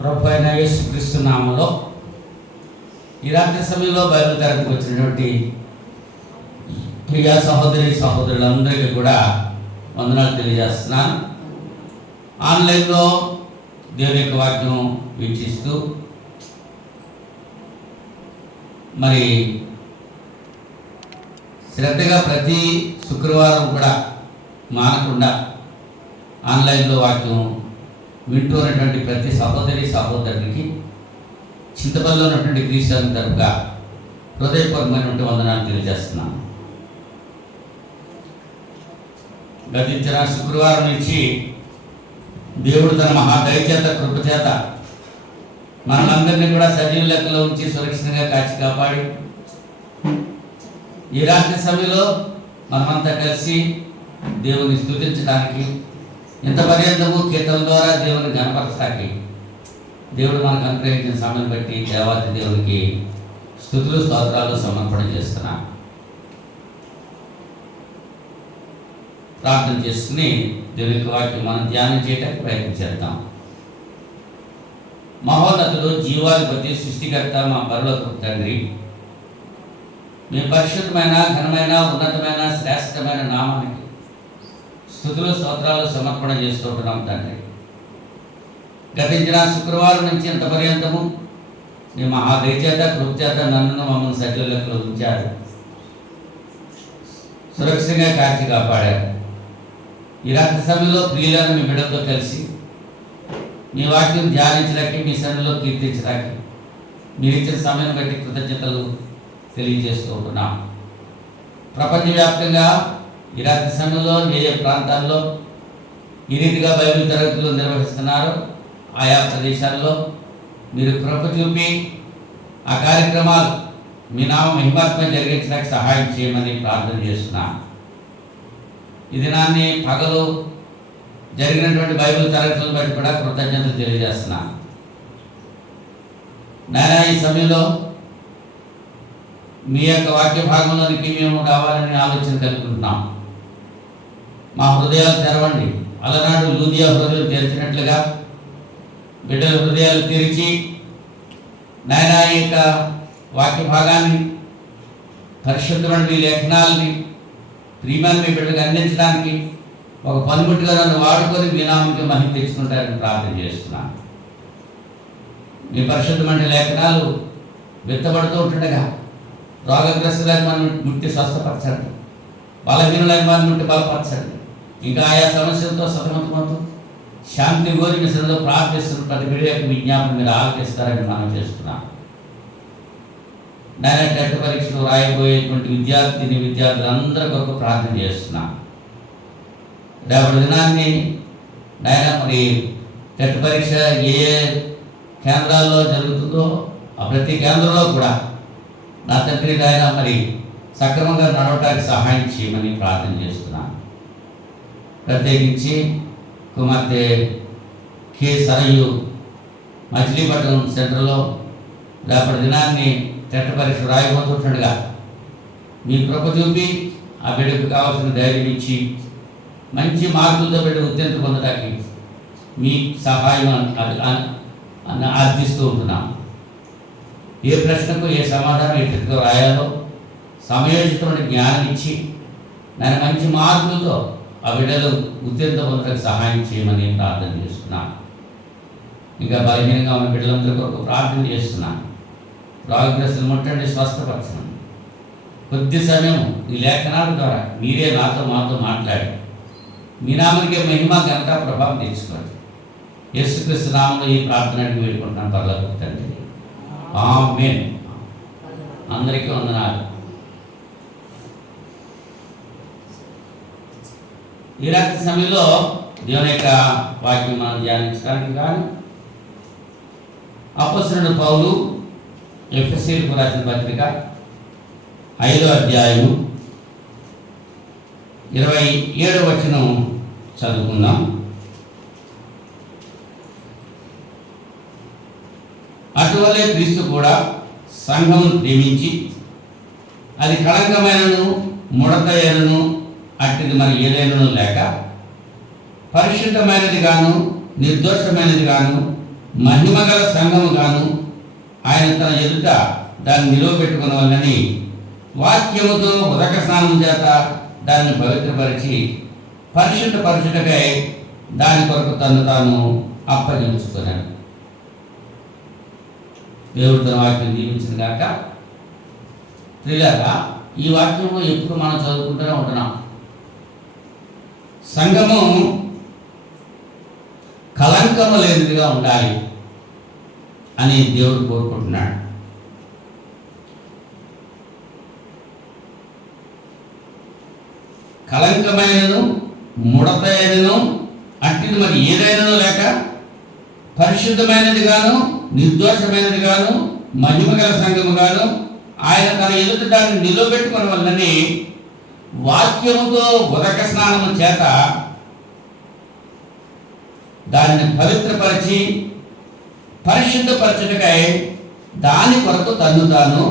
ప్రభు అయిన యేసుక్రీస్తు నామములో ఈ రాత్రి సమయంలో బైబిల్ తరగతికి వచ్చినటువంటి ప్రియ సహోదరులందరికీ కూడా వందనాలు తెలియజేస్తున్నాను. ఆన్లైన్లో దేవుని యొక్క వాక్యం వీక్షిస్తూ మరి శ్రద్ధగా ప్రతి శుక్రవారం కూడా మానకుండా ఆన్లైన్లో వాక్యం వింటూ ఉన్నటువంటి ప్రతి సహోదరునికి చింతపల్లిలో ఉన్నటువంటి క్రీస్తు తరపుగా హృదయపూర్వకమైనటువంటి వందనాలు తెలియజేస్తున్నాను. గతించిన శుక్రవారం నుంచి దేవుడు తన మహాదయచేత కృపచేత మనలందరినీ కూడా సజీవ లెక్కలో ఉంచి సురక్షితంగా కాచి కాపాడి ఈ రాత్రి సమయంలో మనమంతా కలిసి దేవుని స్తుతించడానికి ఇంత పర్యంతము కీర్తన ద్వారా దేవుని గణపరచడానికి దేవుడు మనకు అనుగ్రహించిన సమయం బట్టి దేవాతి దేవునికి స్తుతులు స్తోత్రాలు సమర్పణ చేస్తున్నాం. ప్రార్థన చేసుకుని దేవుని వాక్యం మనం ధ్యానం చేయడానికి ప్రయత్నం చేద్దాం. మహోన్నతుడు జీవాధిపతి సృష్టికర్త మా పరలోకపు తండ్రి, మీ పరిశుద్ధమైన ఘనమైన ఉన్నతమైన శ్రేష్టమైన నామానికి స్తుతులు స్తోత్రాలు సమర్పణ చేస్తుంటున్నాం తండ్రి. గతించిన శుక్రవారం నుంచి ఇంత పర్యంతము మీ మహాదయచేత కృపచేత నన్ను మమ్మల్ని సజీవ లెక్కలో ఉంచారు, సురక్షితంగా కాచి కాపాడారు. ఈ రాత్రి సమయంలో ప్రియులను మీ బిడ్డలతో కలిసి మీ వాక్యం ధ్యానించడానికి మీ సన్నిధిలో కీర్తించడానికి మీరు ఇచ్చిన సమయం బట్టి కృతజ్ఞతలు తెలియజేస్తూ ఉంటున్నాం. ప్రపంచవ్యాప్తంగా ఈ రాత్రి సమయంలో ఏ ప్రాంతాల్లో ఈ రీతిగా బైబిల్ తరగతులు నిర్వహిస్తున్నారో ఆయా ప్రదేశాల్లో మీరు కృప చూపి ఆ కార్యక్రమాలు మీ నామ మహిమాత్మ జరిగించడానికి సహాయం చేయమని ప్రార్థన చేస్తున్నాం. ఈ దినాన్ని పగలు జరిగినటువంటి బైబిల్ తరగతులను బట్టి కూడా కృతజ్ఞతలు తెలియజేస్తున్నాం. నాయనా, ఈ సమయంలో మీ యొక్క వాక్య భాగంలోనికి మేము రావాలని ఆలోచన కలుగుతున్నాం. మా హృదయాలు తెరవండి. అలనాడు లూదియా హృదయం తెరిచినట్లుగా బిడ్డల హృదయాలు తెరిచి నాయనా ఈ యొక్క వాక్య భాగాన్ని పరిశుద్ధమైన మీ లేఖనాలని ప్రియమైన మీ బిడ్డలకు అందించడానికి ఒక పనిముట్టుగా నన్ను వాడుకొని మీ నామానికి మహిమ తెచ్చుకుంటారని ప్రార్థన చేస్తున్నాను. మీ పరిశుద్ధమైన లేఖనాలు విత్తబడుతూ ఉంటుండగా రోగగ్రస్తులైన మనం ముట్టి స్వస్థపరచండి, బలహీనులైన వారిని ముట్టి బలపరచండి. ఇంకా ఆయా సమస్యలతో సతమతమవుతూ శాంతి కోరి మీ సన్నిధిలో ప్రార్థిస్తున్న ప్రతి బిడ్డ యొక్క విజ్ఞాపన మీరు ఆలకిస్తారని మనం చేస్తున్నాం. నేను టెట్ పరీక్షలు రాయబోయేటువంటి విద్యార్థులందరి కొరకు ప్రార్థన చేస్తున్నాం. రేపటి దినాన్ని నాయన మరి టెట్ పరీక్ష ఏ కేంద్రాల్లో జరుగుతుందో ఆ ప్రతి కేంద్రంలో కూడా నా తండ్రి నాయన మరి సక్రమంగా నడవటానికి సహాయం చేయమని ప్రార్థన చేస్తున్నాను. ప్రత్యేకించి కుమార్తె కె సరయు మచిలీపట్నం సెంటర్లో రేపటి దినాన్ని టెట్ పరీక్ష రాయబోతుండగా మీ కృప చూపి ఆ బిడ్డకు కావాల్సిన ధైర్యం ఇచ్చి మంచి మార్కులతో బిడ్డ ఉత్తీర్ణత పొందడానికి మీ సహాయం అర్థిస్తూ ఉంటున్నాం. ఏ ప్రశ్నకు ఏ సమాధానం ఎట్టితో రాయాలో సమయోచితమైన జ్ఞానం ఇచ్చి దాని మంచి మార్కులతో ఆ బిడ్డలు ఉత్తీర్ణత పొందడానికి సహాయం చేయమని ప్రార్థన చేస్తున్నాను. ఇంకా బలహీనంగా ఉన్న బిడ్డలందరి కొరకు ప్రార్థన చేస్తున్నాను. రోగగ్రస్తులు ముట్టండి, స్వస్థపరచండి. కొద్ది సమయం ఈ లేఖనాల ద్వారా మీరే మాతో మాట్లాడి మీ నామానికే మహిమ ఘనత ప్రభావం తెచ్చుకోండి. యేసుక్రీస్తు నామంలో ఈ ప్రార్థనకి వేడుకుంటున్నాను పరలోకపు తండ్రి, ఆమేన్. అందరికీ వందనాలు. ఈ రాత్రి సమయంలో దేవుని యొక్క వాక్యం మనం ధ్యానించడానికి కానీ అపొస్తలుడైన పౌలు ఎఫెసీయులకు రాసిన పత్రిక 5వ అధ్యాయం 27వ వచనం చదువుకుందాం. అటువలే క్రీస్తు కూడా సంఘమును ప్రేమించి అది కళంకమైనను ముడతయనను అట్టిది మరి ఏదైనా లేక పరిశుద్ధమైనది గాను నిర్దోషమైనది గాను మహిమగల సంఘము గాను ఆయన తన ఎదుట దాన్ని నిలువబెట్టుకునవలని వాక్యముతో ఉదక స్నానం చేత దాన్ని పవిత్రపరిచి పరిశుద్ధపరచుటకై దాని కొరకు తను తాను అప్పగించుకున్నాడు. దేవుడు తన వాక్యం దీవించిన గాక. ప్రియులారా, ఈ వాక్యము ఎప్పుడు మనం చదువుకుంటూనే ఉంటున్నాం. సంఘము కలంకము లేనిదిగా ఉండాలి అని దేవుడు కోరుకుంటున్నాడు. కలంకమైనను ముడతైనను అట్టిది మరి ఏదైనాను లేక పరిశుద్ధమైనది గాను నిర్దోషమైనది గాను మహిమగల సంఘము గాను ఆయన తన ఎదుట దాన్ని నిలబెట్టుకున్న వల్లని వాక్యముతో ఉదక స్నానము చేత దానిని పవిత్రపరిచి పరిశుద్ధపరచుటకై దాని కొరకు తను తాను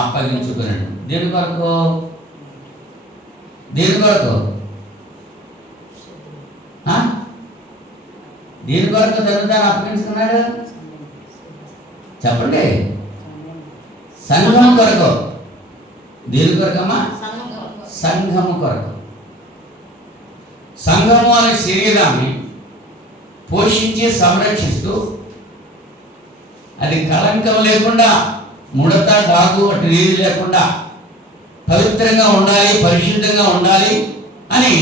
అప్పగించుకున్నాడు. దేని కొరకు? దేని కొరకు? దేని కొరకు తను తాను అప్పగించుకున్నాడు? చెప్పండి. సంఘం కొరకు. దేని కొరకమ్మా? సంఘము కొరకు. సంఘము అనే శరీరాన్ని పోషించి సంరక్షిస్తూ అది కలంకం లేకుండా ముడత డాగు అటు నీరు లేకుండా పవిత్రంగా ఉండాలి, పరిశుద్ధంగా ఉండాలి అని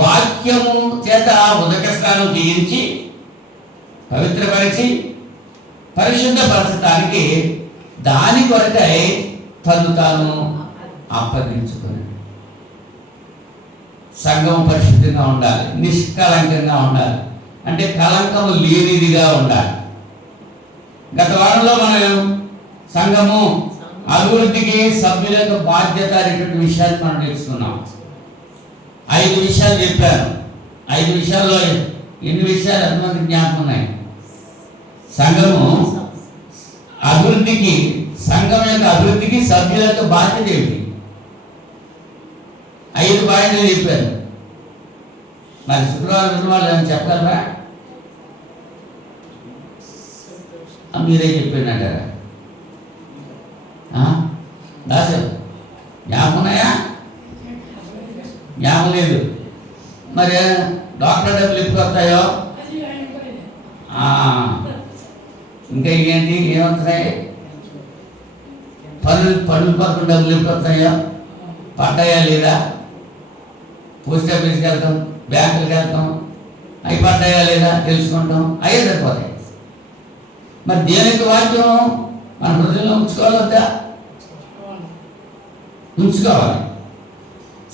వాక్యము చేత ఉదక స్నానం చేయించి పవిత్రపరిచి పరిశుద్ధపరచడానికి దాని కొరకై తను తాను అప్పగించుకున్నాడు. సంఘం పరిశుద్ధంగా ఉండాలి, నిష్కలంకంగా ఉండాలి, అంటే కలంకము లేనిదిగా ఉండాలి. గత వారంలో మనం సంఘము అభివృద్ధికి సభ్యుల యొక్క బాధ్యత అనేటువంటి విషయాన్ని మనం నేర్చుకున్నాం. 5 విషయాలు చెప్పాను. 5 విషయాల్లో ఎన్ని విషయాలు ఎంతమంది జ్ఞాపకం ఉన్నాయి? సంఘము అభివృద్ధికి, సంఘం యొక్క అభివృద్ధికి సభ్యుల యొక్క బాధ్యత ఏమిటి? 5 పాయింట్లు చెప్పాను. మరి శుక్రవారం విన్న వాళ్ళు అని చెప్పగలరా? మీరే చెప్పానంటారా? దాసు జ్ఞాపకం ఉన్నాయా? జ్ఞాపకం లేదు. మరి డాక్టర్ డబ్బులు ఎప్పుడు వస్తాయో, ఇంకా ఏంటి ఏమవుతున్నాయి? పన్నుల పక్కన డబ్బులు ఎప్పుడు వస్తాయో, పడ్డాయా లేదా? పోస్ట్ ఆఫీస్కి వెళ్తాం, బ్యాంకులకు వెళ్తాం, అవి పడ్డాయా లేదా తెలుసుకుంటాం, అయ్యే సరిపోతాయి. మరి దేనికి వాక్యం మన హృదయంలో ఉంచుకోవాలి వద్దా? ఉంచుకోవాలి.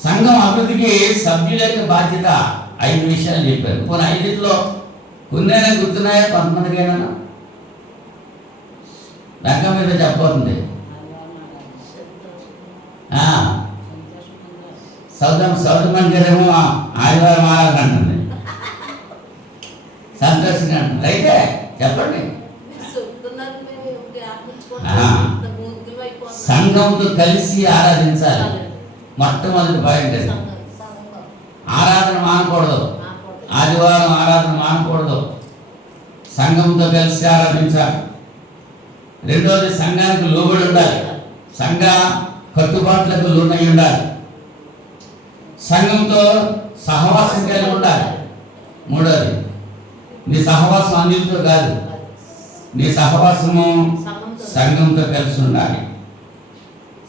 సంఘం అభివృద్ధికి సభ్యుల యొక్క బాధ్యత 5 విషయాలు చెప్పారు. కొన్ని 5లో కొన్నైనా గుర్తున్నాయా? కొంతమందికైనా రంగ మీద చెప్పబోతుంది. సౌదమణి గారేమో ఆదివారం ఆరాధన సంతోషంగా అంటుంది. అయితే చెప్పండి. సంఘంతో కలిసి ఆరాధించాలి. మొట్టమొదటి పాయింట్ అది. ఆరాధన మానకూడదు. ఆదివారం ఆరాధన మానకూడదు. సంఘంతో కలిసి ఆరాధించాలి. రెండోది సంఘానికి లోబడి ఉండాలి. సంఘ కట్టుబాట్లకు లోనై ఉండాలి. సంఘంతో సహవాసం కలిగి ఉండాలి. మూడోది నీ సహవాసం అందరితో కాదు, నీ సహవాసము సంఘంతో కలిసి ఉండాలి.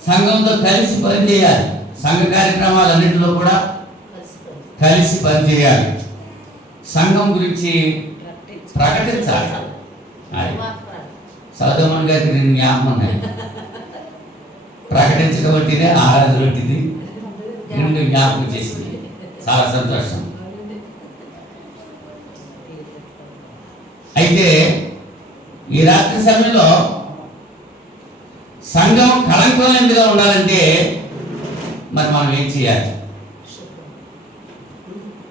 సంఘంతో కలిసి పనిచేయాలి. సంఘ కార్యక్రమాలన్నింటిలో కూడా కలిసి పనిచేయాలి. సంఘం గురించి ప్రకటించాలి. సౌదమణి గారికి నేను జ్ఞాపకం ఉన్నాయి. ప్రకటించడం బట్టినే ఆరాధన బట్టింది రెండు జ్ఞాపకం చేసింది. చాలా సంతోషం. అయితే ఈ రాత్రి సమయంలో సంఘం కళంకం లేనిదిగా ఉండాలంటే మరి మనం ఏం చేయాలి?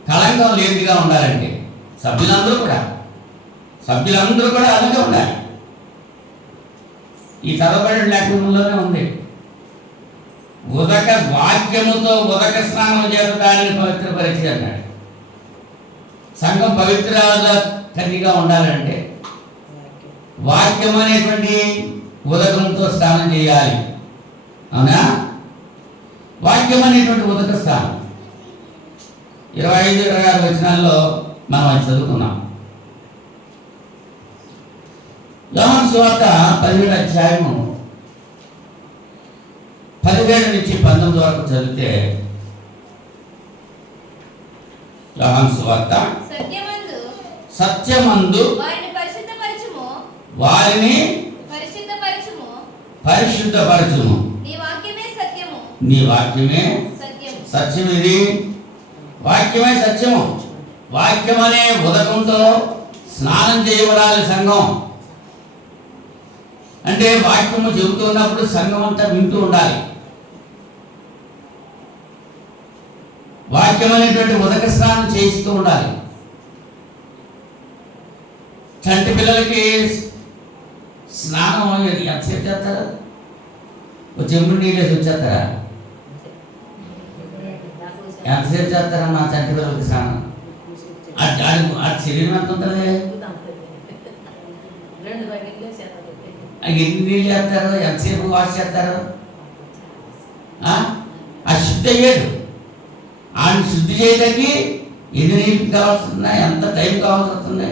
కళంకం లేనిదిగా ఉండాలంటే సభ్యులందరూ కూడా అలాగే ఉండాలి. ఈ చదవబడిన లేఖనంలోనే ఉంది. ఉదక వాక్యముతో ఉదక స్నానం చేస్తానని పవిత్రపరిచి అన్నాడు. సంఘం పవిత్ర కన్నిగా ఉండాలంటే వాక్యం అనేటువంటి ఉదకంతో స్నానం చేయాలి. అవునా? వాక్యం అనేటువంటి ఉదక స్నానం 25-26 వచనాల్లో మనం అది చదువుకున్నాం. యోహాను సువార్త 17వ అధ్యాయము 17 నుంచి 19 వరకు చదివితే, యోహాను సువార్త సత్యమందు వారిని పరిశుద్ధపరచుము, నీ వాక్యమే సత్యం. ఇది వాక్యమే సత్యము. వాక్యం అనే ఉదకంతో స్నానం చేయబడాలి సంఘం. అంటే వాక్యము చెబుతున్నప్పుడు సంఘం అంతా వింటూ ఉండాలి. వాక్యం అనేటువంటి ఉదక స్నానం చేయిస్తూ ఉండాలి. చంటి పిల్లలకి స్నానం ఎంతసేపు చేస్తారు? ఒక చెంబు నీళ్ళేసి వచ్చేస్తారా? ఎంతసేపు చేస్తారమ్మా చంటి పిల్లలకి స్నానం? ఆ శరీరం ఎంత ఉంటుంది? ఎన్ని నీళ్ళు చేస్తారు? ఎంతసేపు వాష్ చేస్తారు? ఆ శుద్ధి అయ్యాడు. ఆయన శుద్ధి చేయడానికి ఎన్ని నీళ్ళు కావాల్సి వస్తున్నాయి? ఎంత టైం కావాల్సి వస్తుంది?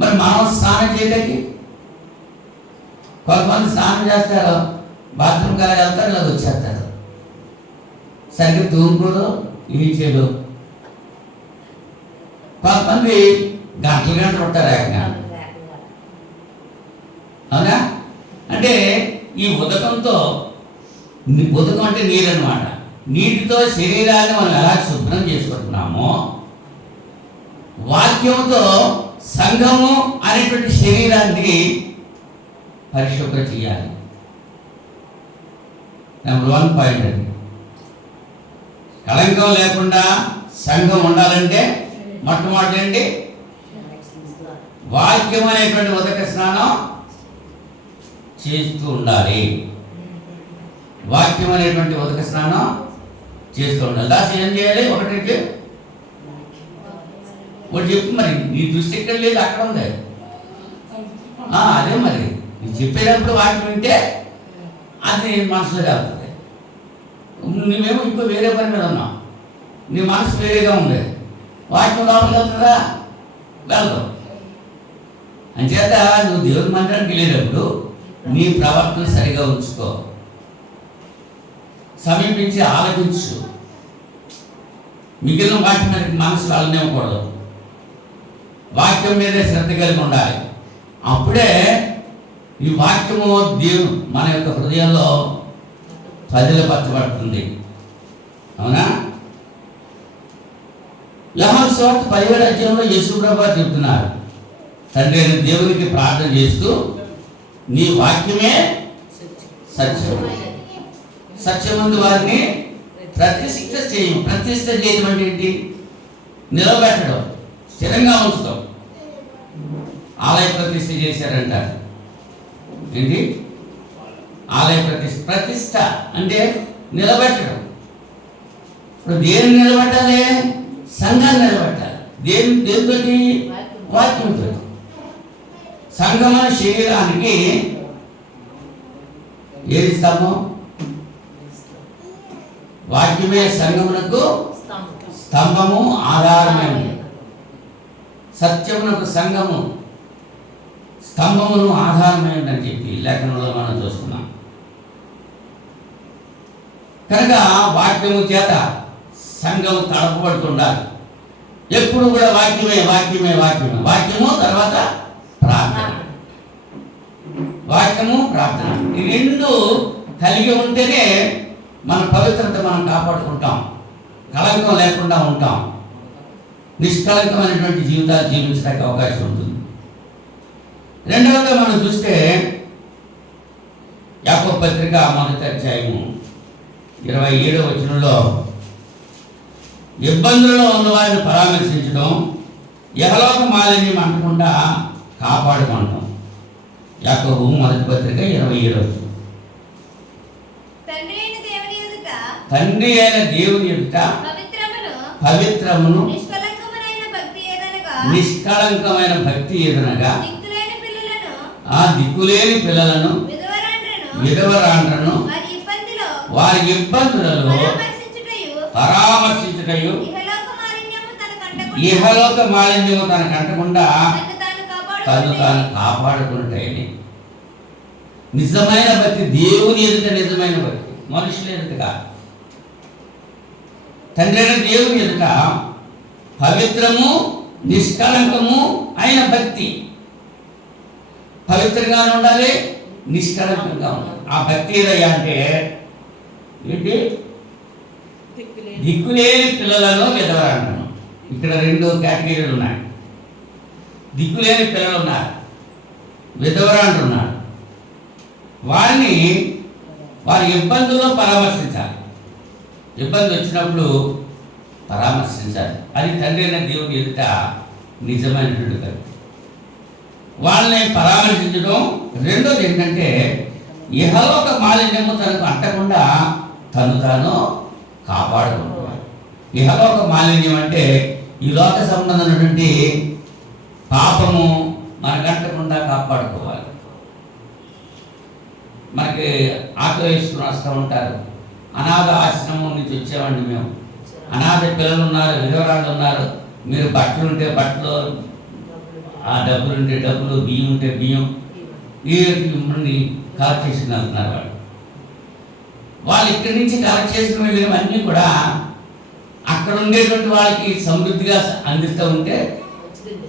మరి మనం స్నానం చేయడానికి కొంతమంది స్నానం చేస్తారు, బాత్రూమ్ కలా వెళ్తారు, ఇలా వచ్చేస్తారు, సరిగ్గా తూముకోరు, ఈడ్చేడు. కొంతమంది గంటలు ఉంటారు ఏకంగా. అవునా? అంటే ఈ ఉదకంతో, ఉదకం అంటే నీరు అన్నమాట. నీటితో శరీరాన్ని మనం ఎలా శుభ్రం చేసుకుంటున్నామో, వాక్యంతో సంఘము అనేటువంటి శరీరాన్ని పరిశుభ్రం చేయాలి. నెంబర్ 1 పాయింట్ అది. కళంకం లేకుండా సంఘం ఉండాలంటే మొట్టమొదటి ఏంటి? వాక్యం అనేటువంటి ఉదక స్నానం చేస్తూ ఉండాలి. వాక్యం అనేటువంటి ఉదక స్నానం చేస్తూ ఉండాలి. దాసి ఏం చేయాలి? ఒకటి చెప్పు. మరి నీ దృష్టి ఎక్కడ లేదు, అక్కడ ఉంది. అదే మరి నీ చెప్పేటప్పుడు వాక్యం వింటే అది మనసులో వెళ్తుంది. నువ్వేమో ఇంకో వేరే పని మీద ఉన్నావు, నీ మనసు వేరేగా ఉంది, వాక్యం లోపలికి వెళ్తుందా? వెళ్తావు. అంచేత నువ్వు దేవుని మందిరానికి వెళ్ళేటప్పుడు నీ ప్రవర్తన సరిగా ఉంచుకో, సమీపించి ఆలోచించు. మిగిలిన వాటి మీద మనసు వెళ్ళనివ్వకూడదు. వాక్యం మీదే శ్రద్ధ కలిగి ఉండాలి. అప్పుడే ఈ వాక్యము దేవుడు మన యొక్క హృదయంలో పదిలపరచబడుతుంది. అవునా? యోహాను సువార్త 17వ అధ్యాయంలో యేసుప్రభువు చెప్తున్నారు, తండ్రి అయిన దేవునికి ప్రార్థన చేస్తూ, నీ వాక్యమే సత్యం. సత్యమందు వారిని ప్రతిష్ఠ చేయడం అంటే ఏంటి? నిలబెట్టడం, స్థిరంగా ఉంచుతాం. ఆలయ ప్రతిష్ఠ చేశారంటారు. ఏంటి? ఆలయ ప్రతిష్ఠ అంటే నిలబెట్టడం. ఇప్పుడు దేన్ని నిలబెట్టాలి? సంఘాన్ని నిలబెట్టాలి. దేనితోటి? వాక్యంతో. సంఘమైన శరీరానికి ఏది స్తంభం? వాక్యమే సంఘమునకు స్తంభము, ఆధారమైనది. సత్యమునకు సంఘము స్తంభమును ఆధారమైనదని చెప్పి లేఖనంలో మనం చూస్తున్నాం. కనుక వాక్యము చేత సంఘము తడపబడుతుండాలి. ఎప్పుడు కూడా వాక్యమే వాక్యమే వాక్యమే. వాక్యము తర్వాత ప్రార్థన, వాక్యము ప్రార్థన, ఈ రెండు కలిగి ఉంటేనే మన పవిత్రత మనం కాపాడుకుంటాం, కళంకం లేకుండా ఉంటాం, నిష్కళంకమైనటువంటి జీవితాలు జీవించడానికి అవకాశం ఉంటుంది. రెండవగా మనం చూస్తే యాకోబు పత్రిక 1వ అధ్యాయము 27వ వచనంలో, ఇబ్బందుల్లో ఉన్న వారిని పరామర్శించడం, యెహోవా మాలిన్యం అంటకుండా కాపాడుకుంటాం. యాకోబు 1వ పత్రిక 27వ వచనం. తండ్రి అయిన దేవుని ఎదుట పవిత్రమును నిష్కళంకమైన భక్తి ఏదనగా ఆ దిక్కులేని పిల్లలను విధవరాండ్రను వారి ఇబ్బందులలో పరామర్శించుటయు ఇహలోక మాలిన్యము తనకు అంటకుండా తను తాను కాపాడుకుంటాయని. నిజమైన భక్తి దేవుని ఎదుట నిజమైన భక్తి, మనుషుల ఎదుట కాదు. తండ్రి అయిన దేవుని ఎదుట పవిత్రము నిష్కలంకము అయిన భక్తి. పవిత్రంగానే ఉండాలి, నిష్కలంకంగా ఉండాలి. ఆ భక్తి ఏదయ్యా అంటే ఏంటి? దిక్కులేని పిల్లలను విధవరాండ్రను. ఇక్కడ 2 కేటగిరీలు ఉన్నాయి. దిక్కులేని పిల్లలు ఉన్నారు, విధవరాండ్రు ఉన్నారు. వారిని వారి ఇబ్బందుల్లో పరామర్శించాలి. ఇబ్బంది వచ్చినప్పుడు పరామర్శించాలి. అది తండ్రి అయిన దేవుని ఎదుట నిజమైనటువంటి భక్తి. వాళ్ళని పరామర్శించడం. రెండోది ఏంటంటే ఇహలోక మాలిన్యము తనకు అంటకుండా తను తాను కాపాడుకుంటున్నాడు. ఇహలోక మాలిన్యం అంటే ఈ లోక సంబంధమైనటువంటి పాపము మనకంటకుండా కాపాడుకోవాలి. మనకి ఆటో వేసుకుని వస్తూ ఉంటారు. అనాథ ఆశ్రమం నుంచి వచ్చేవాడిని మేము. అనాథ పిల్లలు ఉన్నారు, విధవరాళ్ళు ఉన్నారు. మీరు బట్టలు ఉంటే బట్టలు, ఆ డబ్బులు ఉంటే డబ్బులు, బియ్యం ఉంటే బియ్యం, ఈ కలెక్ట్ చేసుకుని వెళ్తున్నారు. వాళ్ళు ఇక్కడి నుంచి కలెక్ట్ చేసుకుని వెళ్ళినవన్నీ కూడా అక్కడ ఉండేటువంటి వాళ్ళకి సమృద్ధిగా అందిస్తూ ఉంటే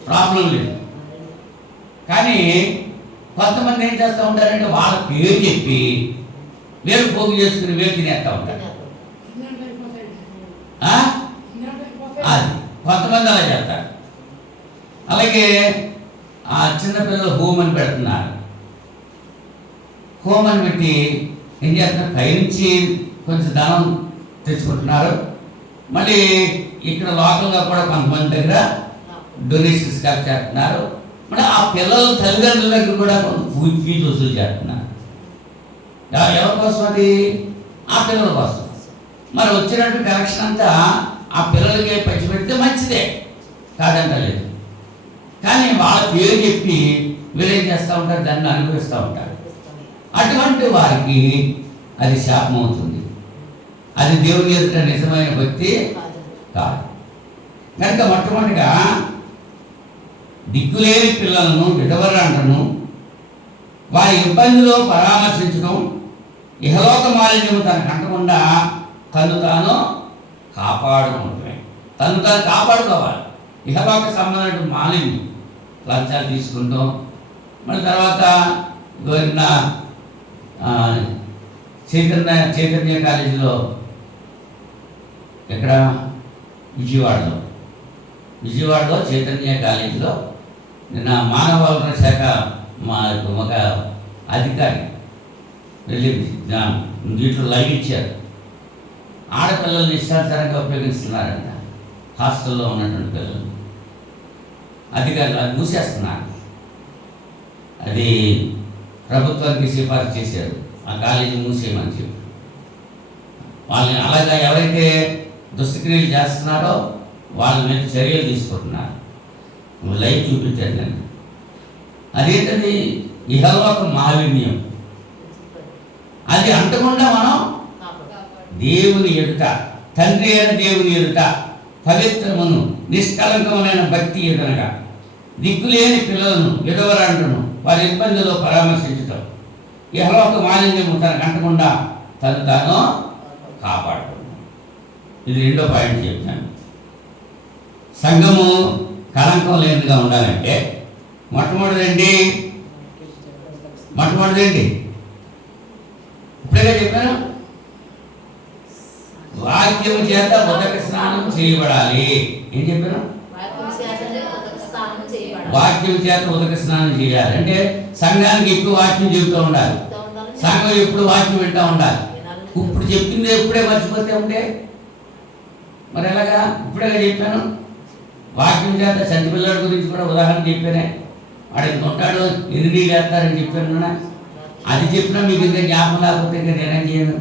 ప్రాబ్లం లేదు. కానీ కొంతమంది ఏం చేస్తూ ఉంటారంటే వాళ్ళ పేరు చెప్పి వేరు పోగు చేసుకుని వేరు తినేస్తూ ఉంటారు. అది కొంతమంది అలా చేస్తారు. అలాగే ఆ చిన్నపిల్లలు హోమ్ అని పెడుతున్నారు. హోమ్ అని పెట్టి ఏం చేస్తున్నారు? పైనుంచి కొంచెం ధనం తెచ్చుకుంటున్నారు. మళ్ళీ ఇక్కడ లోకల్గా కూడా కొంతమంది దగ్గర డొనేషన్స్ కలెక్ట్ చేస్తున్నారు. మళ్ళీ ఆ పిల్లల తల్లిదండ్రుల దగ్గర కూడా ఫీజు వసూలు చేస్తున్నారు. ఎవరి కోసం? అది ఆ పిల్లల కోసం. మరి వచ్చినట్టు కలెక్షన్ అంతా ఆ పిల్లలకి పంచిపెడితే మంచిదే, కాదంటలేదు. కానీ వాళ్ళ పేరు చెప్పి వీళ్ళేం చేస్తూ ఉంటారు? దాన్ని అనుభవిస్తూ ఉంటారు. అటువంటి వారికి అది శాపం అవుతుంది. అది దేవుని ఎదుట నిజమైన భక్తి కాదు. కనుక మొట్టమొదటిగా దిక్కులేని పిల్లలను విధవరాండ్రను వారి ఇబ్బందిలో పరామర్శించడం, ఇహలోక మాలిన్యము తనకు అంటకుండా తను తాను కాపాడుకుంటున్నాయి. తను తాను కాపాడుకోవాలి. ఇహలోక సంబంధమైన మాలిన్యం, లంచాలు తీసుకుంటాం. మళ్ళీ తర్వాత గోరిన చైతన్య కాలేజీలో, ఎక్కడ? విజయవాడలో చైతన్య కాలేజీలో నిన్న మానవ వనరుల శాఖ ఒక అధికారి వెళ్ళి దీంట్లో లైవ్ ఇచ్చారు. ఆడపిల్లల్ని ఇష్టానుసారంగా ఉపయోగిస్తున్నారంట. హాస్టల్లో ఉన్నటువంటి పిల్లలు అధికారులు అది మూసేస్తున్నారు. అది ప్రభుత్వానికి సిఫార్సు చేశారు, ఆ కాలేజీ మూసేయమని చెప్పి. వాళ్ళని అలాగా ఎవరైతే దుష్టక్రియలు చేస్తున్నారో వాళ్ళ మీద చర్యలు తీసుకుంటున్నారు. లైవ్ చూపించారు నన్ను. అదేంటది? ఇహలోక మాలిన్యం. అది అంటకుండా మనం దేవుని ఎదుట, తండ్రి అయిన దేవుని ఎదుట పవిత్రమును నిష్కలంకమైన భక్తి ఎదునగా దిక్కులేని పిల్లలను విధవరాండ్రను వారి ఇబ్బందుల్లో పరామర్శించటం, ఇహలోక మాలిన్యము తనకు అంటకుండా తను తాను కాపాడటం. ఇది రెండో పాయింట్ చెప్తాను. సంఘము కళంకం లేనిదిగా ఉండాలంటే మొట్టమొదటిదేంటి? ఇప్పుడే చెప్పాను, వాక్యము చేత ఉదక స్నానం చేయబడాలి. ఏం చెప్పాను? వాక్యం చేత ఉదక స్నానం చేయాలి. అంటే సంఘానికి ఎక్కువ వాక్యం చెబుతూ ఉండాలి. సంఘం ఎప్పుడు వాక్యం వింటూ ఉండాలి. ఇప్పుడు చెప్పింది ఎప్పుడే మర్చిపోతే ఉంటే మరి ఎలాగా? ఇప్పుడే చెప్పాను. వాక్యం చేత చంటి పిల్లడి గురించి కూడా ఉదాహరణ చెప్పానే. వాడికి ఉంటాడు, ఎన్ని నీళ్ళు వేస్తారని చెప్పాను. అది చెప్పినా మీకు ఇంకా జ్ఞాపకం లేకపోతే ఇంకా నేనేం చేయను.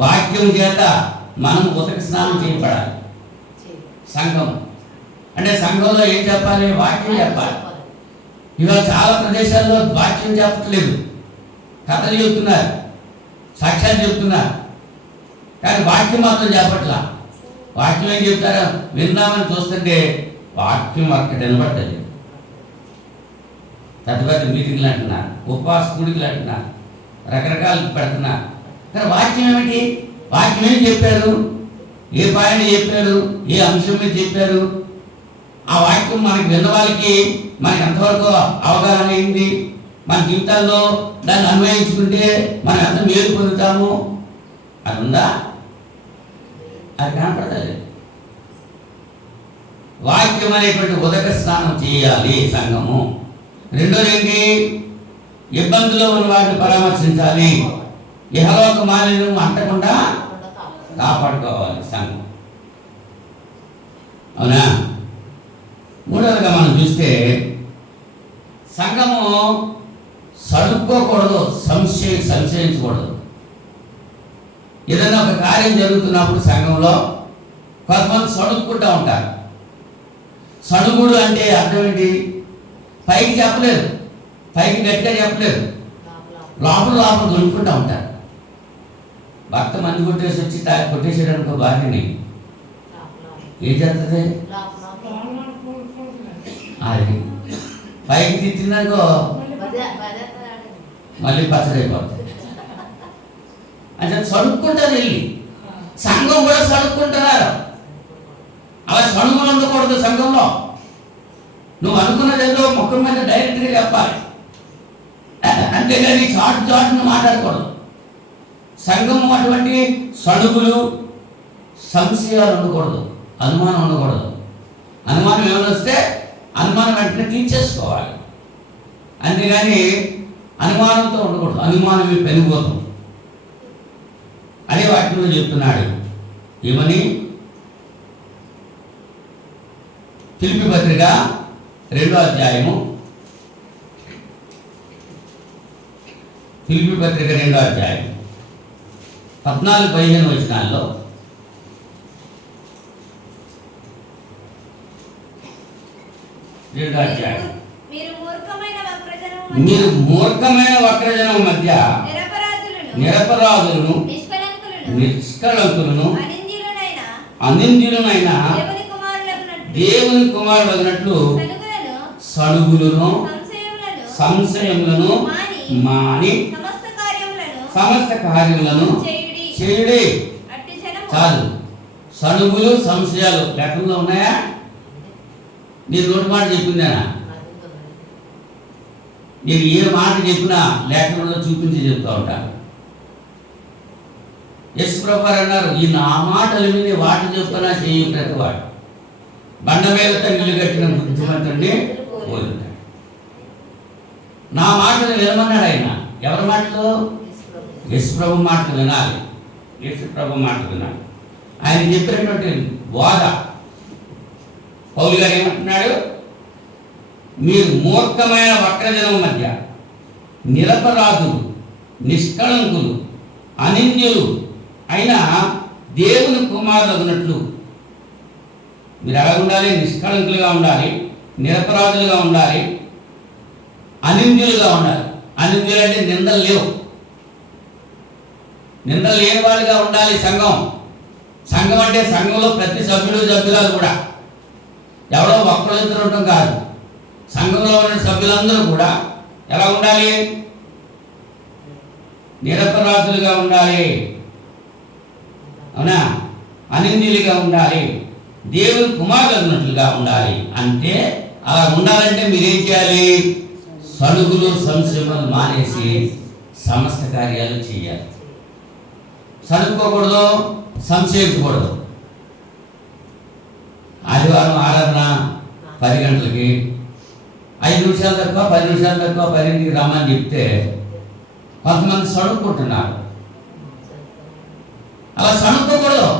వాక్యం చేత మనం ఉదక స్నానం చేయబడాలి. సంఘం అంటే సంఘంలో ఏం చెప్పాలి? వాక్యం చెప్పాలి. ఇవాళ చాలా ప్రదేశాల్లో వాక్యం చెప్పట్లేదు, కథలు చెప్తున్నారు, సాక్ష్యాలు చెప్తున్నారు, కానీ వాక్యం మాత్రం చెప్పట్లా. వాక్యం ఏం చెప్తారో విందామని చూస్తుంటే వాక్యం అక్కడ వినబడతలేదు. పెద్ద మీటింగ్లు అంటున్నారు, ఉపవాస కూడికలు అంటున్నారు, రకరకాలు పెడుతున్నారు. కానీ వాక్యం ఏమిటి? వాక్యం ఏం చెప్పారు? ఏ పాయింట్ చెప్పారు? ఏ అంశం మీద చెప్పారు? ఆ వాక్యం మనకి విన్న వాళ్ళకి మనకి ఎంతవరకు అవగాహన అయింది? మన జీవితాల్లో దాన్ని అన్వయించుకుంటే మనం ఎంత మేలు పొందుతాము అది ఉందా? అది కనపడలేదు. వాక్యం అనేటువంటి ఉదక స్నానం చేయాలి సంఘము. రెండోది ఏంటి? ఇబ్బందుల్లో ఉన్న వాటిని పరామర్శించాలి. ఇహలోక మాలిన్యం అంటకుండా కాపాడుకోవాలి సంఘం. అవునా? మూడవదిగా మనం చూస్తే సంఘము సడుక్కోకూడదు, సంశయించకూడదు. ఏదైనా ఒక కార్యం జరుగుతున్నప్పుడు సంఘంలో కొంతమంది సడుక్కుంటూ ఉంటారు. సడుగుడు అంటే అర్థం ఏంటి? పైకి చెప్పలేదు, పైకి గట్టిగా చెప్పలేదు, లోపల దొరుకుకుంటూ ఉంటారు. భర్త మంది కొట్టేసి వచ్చి కొట్టేసేయడానికి భార్యని ఏం చేస్తుంది? అది పైకి తిట్టిందనుకో మళ్ళీ పచ్చడైపోతుంది. అంటే సడుక్కుంటారు వెళ్ళి. సంఘం కూడా సడుక్కుంటున్నారు. అలా సడుగులు ఉండకూడదు సంఘంలో. నువ్వు అనుకున్నది ఏదో ముఖం మీద డైరెక్ట్గా చెప్పాలి, అంతేగాని చాటును మాట్లాడకూడదు. సంఘము అటువంటి సడుగులు, సంశయాలు ఉండకూడదు, అనుమానం ఉండకూడదు. అనుమానం ఏమైనా వస్తే అనుమానం వెంటనే తీర్చేసుకోవాలి, అంతేగాని అనుమానంతో ఉండకూడదు. అనుమానమే పెనుగోతం. అదే వాక్యంలో చెప్తున్నాడు. ఏమని? ఫిలిప్పీ పత్రిక 2వ అధ్యాయము, ఫిలిప్పీ పత్రిక 2వ అధ్యాయం 14-15 వచనాల్లో మీరు మూర్ఖమైన వక్రజనం మధ్య నిరపరాధులను నిష్కళంకులను అనింద్యులనైన దేవుని కుమారులగినట్లు సడుగులను సంశయములను మాని సమస్త కార్యములను చేయుడి. చాలు. సడుగులు, సంశయాలు లేకుండా ఉన్నాయా? నీ నోటి మాట చెప్పిందేనా? నేను ఏ మాట చెప్పినా లేఖనంలో చూపించి చెప్తా ఉంటాను. యేసు ప్రభువారు అన్నారు, ఈ నా మాటలు విని వాటి చెప్పున చేయి ప్రతివాడు బండ మీద ఇల్లు కట్టిన బుద్ధిమంతుడిని పోలింటాడు. నా మాటలు వినమన్నాడు ఆయన. ఎవరి మాటలు? యేసు ప్రభు మాటలు వినాలి. యేసు ప్రభు మాటలు వినాలి. ఆయన చెప్పినటువంటి బోధ. పౌలు గారు ఏమంటున్నాడు? మీరు మూర్ఖమైన వక్రజనం మధ్య నిరపరాధులు, నిష్కళంకులు, అనింద్యులు అయిన దేవుని కుమారులగునట్లు. మీరు ఎలా ఉండాలి? నిష్కళంకులుగా ఉండాలి, నిరపరాధులుగా ఉండాలి, అనింద్యులుగా ఉండాలి. అనింద్యులు అంటే నిందలు లేవు, నిందలు లేని వాళ్ళుగా ఉండాలి సంఘం. సంఘం అంటే సంఘంలో ప్రతి సభ్యురాలు కూడా ఎవరో ఒక్కరు ఇద్దరు ఉండటం కాదు. సంఘంలో ఉన్న సభ్యులందరూ కూడా ఎలా ఉండాలి? నిరపరాధులుగా ఉండాలి. అవునా? అనింద్యులుగా ఉండాలి, దేవుని కుమారులుగా ఉండాలి. అంటే అలా ఉండాలంటే మీరేం చేయాలి? సడుగులు, సంశయములు మానేసి సమస్త కార్యాలు చేయాలి. సడుక్కోకూడదు, సంశయించకూడదు. ఆదివారం ఆరాధన 10 గంటలకి, 5 నిమిషాలు తక్కువ, 10 నిమిషాలు తక్కువ, 10ంటికి రమ్మని చెప్తే కొంతమంది సడుక్కుంటున్నారు. అలా సడుక్కోకూడదు.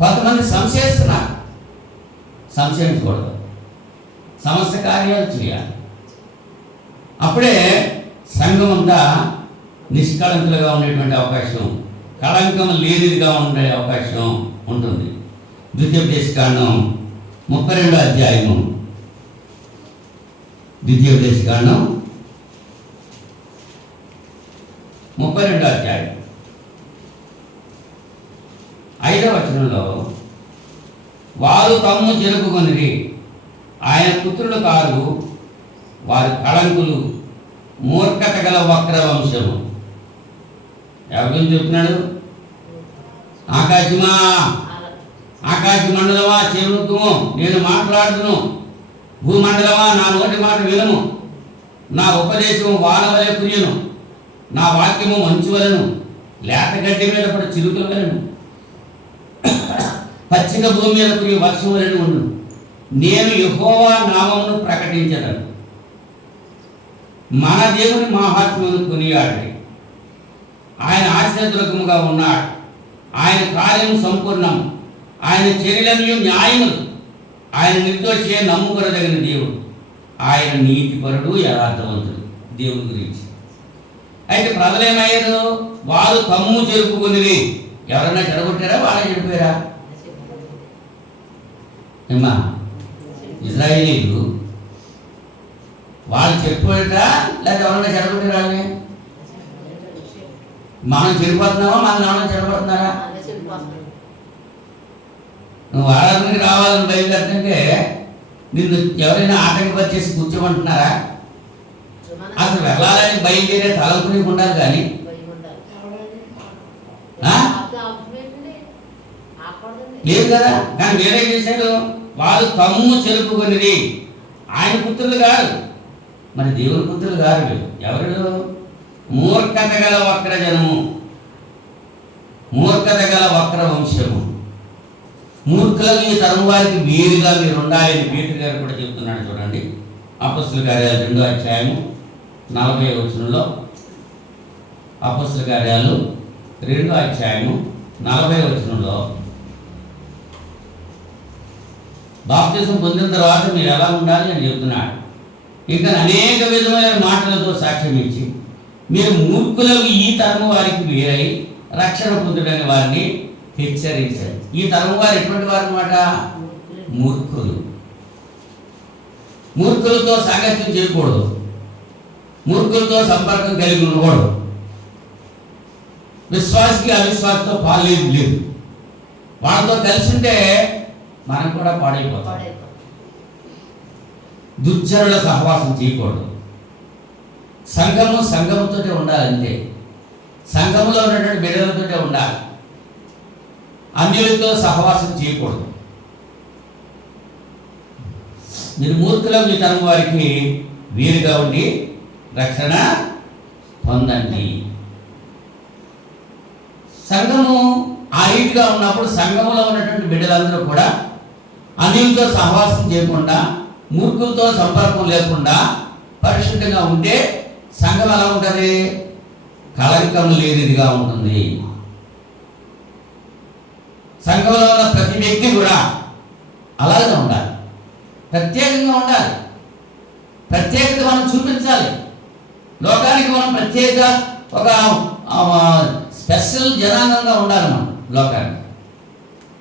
కొంతమంది సంశయిస్తున్నారు. సంశయించకూడదు, సమస్త కార్యాలు చేయాలి. అప్పుడే సంఘం అంతా నిష్కళంకులుగా ఉండేటువంటి అవకాశం, కళంకం లేనిదిగా ఉండే అవకాశం ఉంటుంది. ద్వితీయోపదేశకాండం 32వ అధ్యాయము ద్వితీయోపదేశకాండం 32వ అధ్యాయం 5వ వచనంలో, వారు తమ్ము జరుపుకొనిరి, ఆయన పుత్రులు కాదు, వారి కళంకులు, మూర్ఖత గల వక్ర వంశము. ఎవరి గురించి చెప్తున్నాడు? ఆకాశమా, ఆకాశ మండలమా చెరుకుము, నేను మాట్లాడుతును. భూమండలమా, నా నోటి మాట వినము. నా ఉపదేశము వానవలే కురియను, నా వాక్యము మంచు వలను, లేత గడ్డి మీద పడి చిలుకల వలను, పచ్చిక భూమి మీద కురియ వర్షం వలన ఉండు. నేను యెహోవా నామమును ప్రకటించదను. మన దేవుని మహాత్మ్యమును కొనియాడండి. ఆయన ఆశ్చర్యదుర్గముగా ఉన్నాడు. ఆయన కార్యం సంపూర్ణం. ఆయన చర్యలు న్యాయములు. ఆయన నిర్దోషే నమ్ముకొనదగిన దేవుడు. ఆయన నీతిపరుడు, యథార్థవంతుడు. దేవుని గురించి అయితే ప్రజలేమయ్యారు? వారు తమ్ము జరుపుకుని. ఎవరన్నా చెడగొట్టారా? వాళ్ళే చెడిపోయారా? ఏమ్మా, ఇజ్రాయేలీలు వాళ్ళు చెడిపోయారా లేదా ఎవరన్నా చెడగొట్టారా? మనం చెడిపోతున్నామా? మన నాన్న చెడగొడుతున్నారా? నువ్వు ఆరాధనకి రావాలని బయలుదేరుతుంటే నిన్ను ఎవరైనా ఆటంకపరిచేసి కూర్చోమంటున్నారా? అసలు వెళ్ళాలని బయలుదేరే తలంపుని ఉండాలి కానీ లేదు కదా. కానీ వేరే చేశాడు, వాళ్ళు తమ్ము చెరుపుకొనిది. ఆయన పుత్రులు కాదు, మరి దేవుని పుత్రులు కాదు. ఎవరు? మూర్ఖత గల వక్ర జనము, మూర్ఖత గల వక్ర వంశము. మూర్ఖులకు ఈ తరం వారికి వేరుగా మీరు ఉండాలని పీటర్ గారు కూడా చెప్తున్నాడు. చూడండి, అపొస్తలుల కార్యాలు 2వ అధ్యాయము 40వ వచనంలో. అపొస్తలుల కార్యాలు 2వ అధ్యాయము 40వ వచనంలో, బాప్తిసం పొందిన తర్వాత మీరు ఎలా ఉండాలి అని చెప్తున్నాడు. ఇంకా అనేక విధమైన మాటలతో సాక్ష్యం ఇచ్చి, మీరు మూర్ఖులకు ఈ తరము వారికి వేరై రక్షణ పొందుడని వారిని హెచ్చరించారు. ఈ తరము వారు ఎటువంటి వారు అన్నమాట? మూర్ఖులు. మూర్ఖులతో సాంగత్యం చేయకూడదు, మూర్ఖులతో సంపర్కం కలిగి ఉండకూడదు. విశ్వాసికి అవిశ్వాసంతో పాలేదు లేదు. వాళ్ళతో కలిసి ఉంటే మనం కూడా పాడైపోతాం. దుర్జనుల సహవాసం చేయకూడదు. సంఘముతో ఉండాలంటే సంఘములో ఉన్నటువంటి బిడ్డలతో ఉండాలి. అన్యులతో సహవాసం చేయకూడదు. మీరు మూర్ఖులకు మీ తరం వారికి వీరుగా ఉండి రక్షణ పొందండి. సంఘము ఆ రీతిగా ఉన్నప్పుడు సంఘములో ఉన్నటువంటి బిడ్డలందరూ కూడా అన్యులతో సహవాసం చేయకుండా, మూర్ఖులతో సంపర్కం లేకుండా పరిశుద్ధంగా ఉంటే సంఘం ఎలా ఉంటుంది? కళంకం లేనిదిగా ఉంటుంది. సంఘంలో ఉన్న ప్రతి వ్యక్తి కూడా అలాగే ఉండాలి, ప్రత్యేకంగా ఉండాలి. ప్రత్యేకత మనం చూపించాలి. లోకానికి మనం ప్రత్యేక ఒక స్పెషల్ జనాంగంగా ఉండాలి. మనం లోకానికి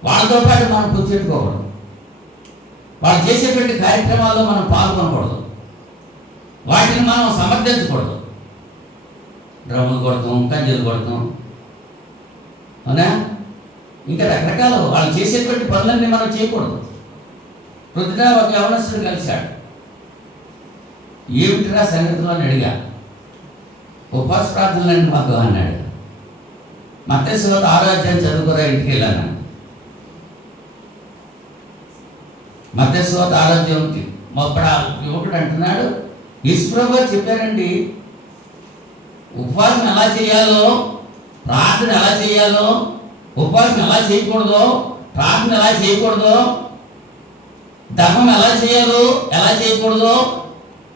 వాళ్ళతో పాటు మనం గుర్తుపెట్టుకోకూడదు. వాళ్ళు చేసేటువంటి కార్యక్రమాల్లో మనం పాల్గొనకూడదు. వాటిని మనం సమర్థించకూడదు. డ్రమ్ములు కొడతాం, కంజలు కొడతాం, అవునా? ఇంకా రకరకాల వాళ్ళు చేసేటువంటి పనులన్నీ మనం చేయకూడదు. ప్రొద్దున ఒక యవనస్తుడు కలిశాడు. ఏమిటిరా సంగతిలో అని అడిగా. ఉపవాస ప్రార్థనలండి మాకు అన్నాడు. మత్తయి సువార్త 6వ అధ్యాయం చదువుకోరా ఇంటికి వెళ్ళాను. మత్తయి సువార్త 6వ అధ్యాయంకి యువకుడు అంటున్నాడు, యేసు ప్రభువు చెప్పారండి, ఉపవాసం ఎలా చేయాలో, ప్రార్థన ఎలా చేయాలో, ఉపవాసం ఎలా చేయకూడదో, ప్రార్థన ఎలా చేయకూడదో, ధర్మం ఎలా చేయాలో ఎలా చేయకూడదో,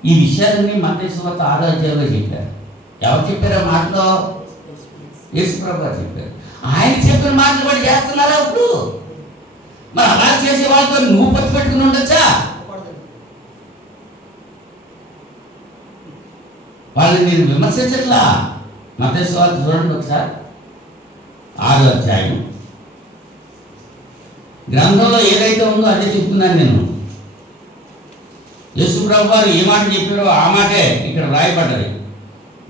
ఈ విషయాలన్నీ మత్తయి సువార్త 6వ అధ్యాయంలో చెప్పారు. ఎవరు చెప్పారు ఆ మాటలో? యేసు ప్రభువు చెప్పారు. ఆయన చెప్పిన మాటలు కూడా చేస్తున్నారా ఇప్పుడు? మరి అలా చేసే వాళ్ళతో నువ్వు పత్తి పెట్టుకుని ఉండొచ్చా? వాళ్ళని నేను విమర్శించట్లా. మత్తయి సువార్త చూడండి ఒకసారి, 6వ అధ్యాయం. గ్రంథంలో ఏదైతే ఉందో అదే చెప్తున్నాను నేను. యేసు ప్రభు వారు ఏ మాట చెప్పారో ఆ మాటే ఇక్కడ రాయబడ్డది.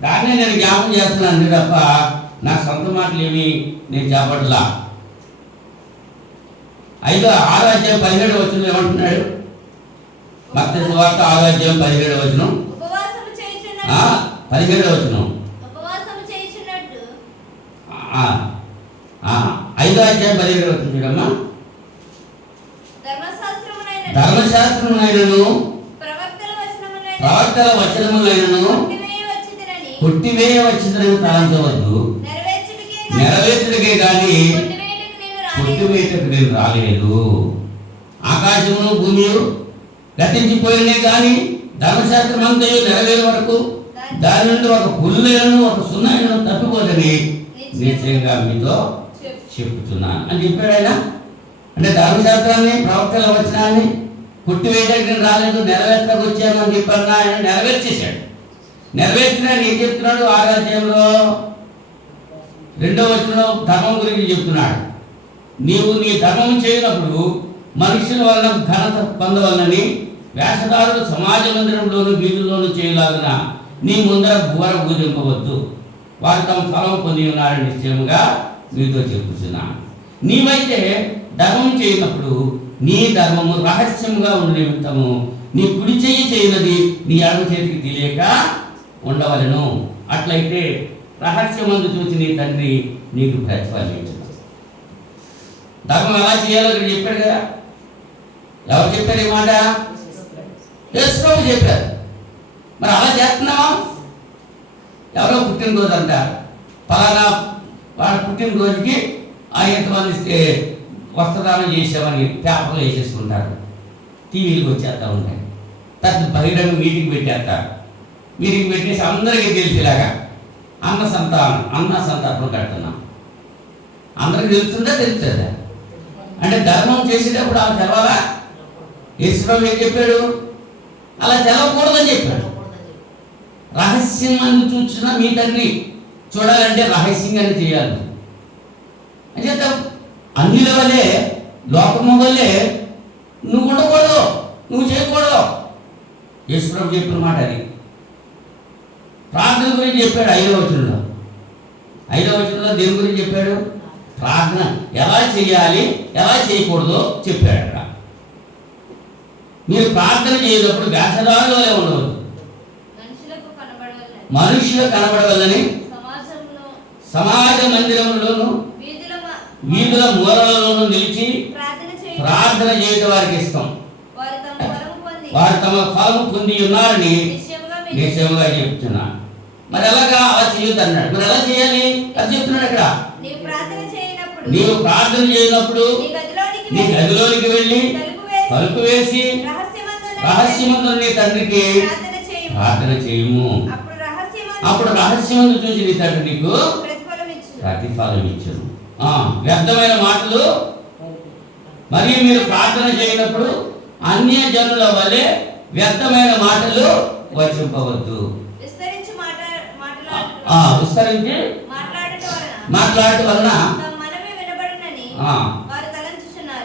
దాన్నే నేను జ్ఞాపకం చేస్తున్నాను తప్ప నా సొంత మాటలు ఏమి నేను చెప్పట్లా. 6:17 ఏమంటున్నాడు? మత్తయి సువార్త 6:17 17 5:17 చూడమ్మా. ధర్మశాస్త్రమునైనను ప్రవక్తల వచనములైనను కొట్టివేయవచ్చునని తలంచవద్దు, నెరవేర్చుటకే కానీ కొట్టివేయటకు నేను రాలేదు. ఆకాశమును భూమి గతించిపోయినే కానీ ధర్మశాస్త్రం అంతయు నెరవేరే వరకు దాని నుండి ఒక పుల్లైనను ఒక సున్నైనను తప్పిపోదని నిశ్చయంగా మీతో చెప్తున్నాను అని చెప్పాడు ఆయన. అంటే ధర్మశాస్త్రాన్ని ప్రవక్తల వచనాన్ని కొట్టివేయడానికి రాలేదు, నెరవేర్చకు వచ్చాను అని చెప్పాను. ఆయన నెరవేర్చేశాడు. నెరవేర్చినాడు. ఏం చెప్తున్నాడు? 6వ అధ్యాయంలో 2వ వచనంలో ధర్మం గురించి చెప్తున్నాడు. నీవు నీ ధర్మం చేయనప్పుడు మనుషుల వలన ఘనత పొందవలనని వేషధారులు సమాజ మందిరంలోను వీధుల్లోనూ చేయలాగిన నీ ముందర బువర పూజింపవద్దు, వారు తమ ఫలం పొంది ఉన్నారని నిశ్చయముగా మీతో చెప్పుతున్నాను. నీవైతే ధర్మం చేయనప్పుడు నీ ధర్మము రహస్యముగా ఉన్న నిమిత్తము నీ కుడి చెయ్యి చేయనది నీ ఎడమ చేతికి తెలియక ఉండవలను. అట్లయితే రహస్యమందు చూసి నీ తండ్రి నీకు ప్రతిఫలించు. ధర్మం ఎలా చేయాలో ఇక్కడ చెప్పాడు కదా. ఎవరు చెప్పారు ఈ మాట? యేసు ప్రభు చెప్పారు. మరి అలా చేస్తున్నావా? ఎవరో పుట్టినరోజు అంటారు, పలానా వాళ్ళ పుట్టినరోజుకి ఎంతమంది వస్త్రదానం చేసామని పేపర్లు వేసేసుకుంటారు, టీవీలకు వచ్చేస్తూ ఉంటాయి. తర్వాత బహిరంగ మీటింగ్ పెట్టేస్తారు. మీటింగ్ పెట్టేసి అందరికీ తెలిసేలాగా అన్న సంతాపం కడుతున్నాం. అందరికి తెలుస్తుందా? తెలుస్తుందా? అంటే ధర్మం చేసేటప్పుడు అలా తెలవాలా? యేసుప్రభు ఏం చెప్పాడు? అలా తెలవకూడదని చెప్పాడు. రహస్యం అని చూసిన మీ తండ్రి చూడాలంటే రహస్యంగానే చేయాలి. అంటే అన్నిల వల్లే లోకము వల్లే నువ్వు ఉండకూడదు, నువ్వు చేయకూడదు. యేసుప్రభు చెప్పిన మాట అది. ప్రార్థన గురించి చెప్పాడు 5వ వచనంలో. 5వ వచనంలో దేని గురించి చెప్పాడు? ప్రార్థన ఎలా చేయాలి, ఎలా చేయకూడదో చెప్పాడు అక్కడ. మీరు ప్రార్థన చేసేటప్పుడు వేషధారుల వలె ఉండవద్దు, మనుషులు కనబడవలని సమాజ మందిరంలోను వీధుల మూలలోనూ నిలిచి ప్రార్థన చేయడం వారికి ఇష్టం. వారు తమ ఫలము పొంది ఉన్నారని నిశ్చయముగా చెప్తున్నా. మరి ఎలాగా? అలా చేయొద్దు అన్నాడు. మరి ఎలా చేయాలి అది చెప్తున్నాడు అక్కడ. నీవు ప్రార్థన చేయనప్పుడు నీ గదిలోనికి వెళ్ళి తలుపు వేసి రహస్యమందు నీ తండ్రికి ప్రార్థన చేయము. అప్పుడు రహస్యమందు చూసి నీ తండ్రి నీకు ప్రతిఫలం ఇచ్చును. వ్యర్థమైన మాటలు మరియు మీరు ప్రార్థన చేయనప్పుడు అన్య జనుల వలె వ్యర్థమైన మాటలు వర్షింపవద్దు. విస్తరించి మాట్లాడటం వలన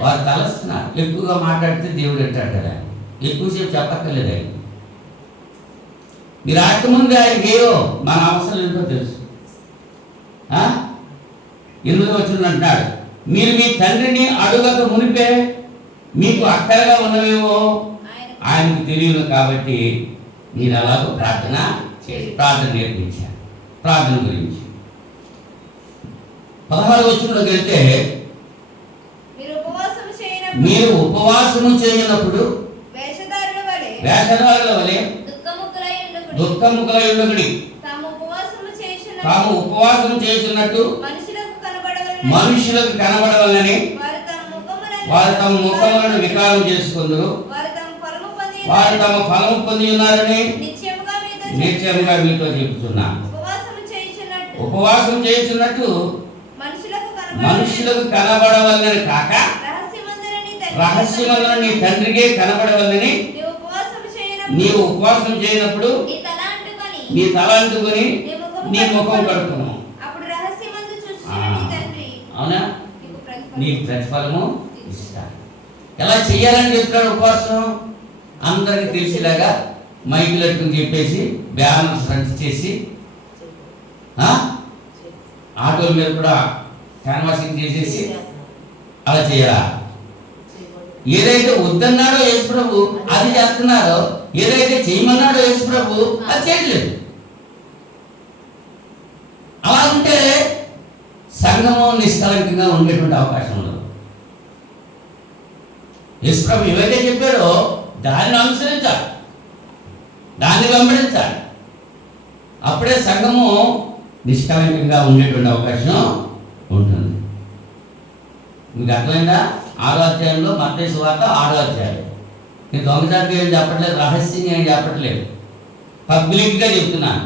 వారు తలస్తున్నారు. ఎక్కువగా మాట్లాడితే దేవుడు అంటాడు కదా, ఎక్కువసేపు చెప్పక్కర్లేదు. ఆయన మీరు ఆటముందు ఆయనకి ఏవో మన అవసరం ఏంటో తెలుసు. 8వ వచనం అంటున్నాడు, మీరు మీ తండ్రిని అడుగక మునిపే మీకు అక్కరగా ఉన్నవేవో ఆయనకు తెలియదు కాబట్టి నేను అలాగో ప్రార్థన నేర్పించాను. ప్రార్థన గురించి 16వ వచనంలోకి వెళ్తే, మీరు ఉపవాసము చేయనప్పుడు వేషధారుల వలె దుఃఖముఖులై ఉండకుడి. తాము ఉపవాసం చేస్తున్నట్టు మనుషులకు కనబడవలని వారు తమ ముఖములను వికారం చేసుకుందరు. వారు తమ ఫలము పొంది ఉన్నారని నిశ్చయముగా మీతో చెబుతున్నా. ఉపవాసం చేస్తున్నట్టు మనుషులకు కనబడవలని కాక రహస్యమందున నీ తండ్రికే కనబడవలని నీవు ఉపవాసం చేయనప్పుడు నీ తల అంటుకొని నీ ముఖం కడుపును. అవునా? నీ ప్రతిఫలము ఇస్తాను. ఎలా చెయ్యాలని చెప్తాడు ఉపవాసం? అందరికీ తెలిసేలాగా మైకులు పెట్టుకుని చెప్పేసి బ్యానర్స్ ఫ్రంట్ చేసి ఆటోల మీద కూడా క్యాన్వాసింగ్ చేసేసి అలా చేయాలా? ఏదైతే వద్దన్నాడో యేసు ప్రభు అది చేస్తున్నారో, ఏదైతే చేయమన్నాడో యేసు ప్రభు అది చేయట్లేదు. అలా ఉంటే సంఘము నిష్కలంకంగా ఉండేటువంటి అవకాశం ఉండదు. యేసు ప్రభు ఏవైతే చెప్పాడో దాన్ని అనుసరించాలి, దాన్ని వెంబడించాలి. అప్పుడే సంఘము నిష్కలంకంగా ఉండేటువంటి అవకాశం ఉంటుంది. మీకు అర్థమైందా? 6వ అధ్యాయంలో మత్తయి సువార్త 6వ అధ్యాయం. నేను దొంగచాటుగా ఏం చెప్పట్లేదు, రహస్యంగా ఏం చెప్పట్లేదు, పబ్లిక్గా చెప్తున్నాను.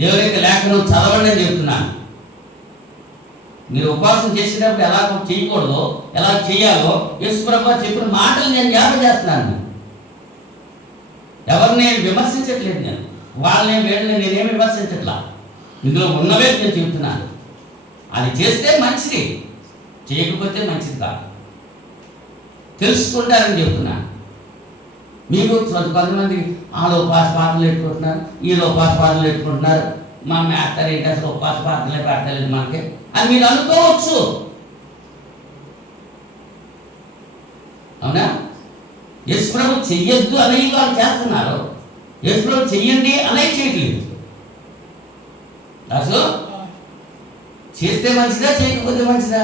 దేవుని యొక్క లేఖనం చదవండి అని చెప్తున్నాను. మీరు ఉపవాసం చేసేటప్పుడు ఎలా చేయకూడదో, ఎలా చేయాలో యేసు ప్రభువు చెప్పిన మాటలు నేను జ్ఞాపకం చేస్తున్నాను. ఎవరిని నేను విమర్శించట్లేదు, నేను వాళ్ళని వీళ్ళని నేనేమి విమర్శించట్లా. ఇందులో ఉన్నవే నేను చెబుతున్నాను. అది చేస్తే మంచిది, చేయకపోతే మంచిది కాదు. తెలుసుకుంటారని చెప్తున్నాను. మీకు కొంతమంది వాళ్ళు ఉపాస పాటలు పెట్టుకుంటున్నారు, వీళ్ళు ఉపాస పాటలు పెట్టుకుంటున్నారు, మా మేస్తారు ఏంటి అసలు ఉపాస పాటలే పెట్టలేదు మనకి అని మీరు అనుకోవచ్చు. అవునా? యేసు ప్రభు చెయ్యొద్దు అనేవి వాళ్ళు చేస్తున్నారు, యేసు ప్రభు చెయ్యండి అనేవి చేయట్లేదు. అసలు చేస్తే మంచిదా, చేయకపోతే మంచిదా?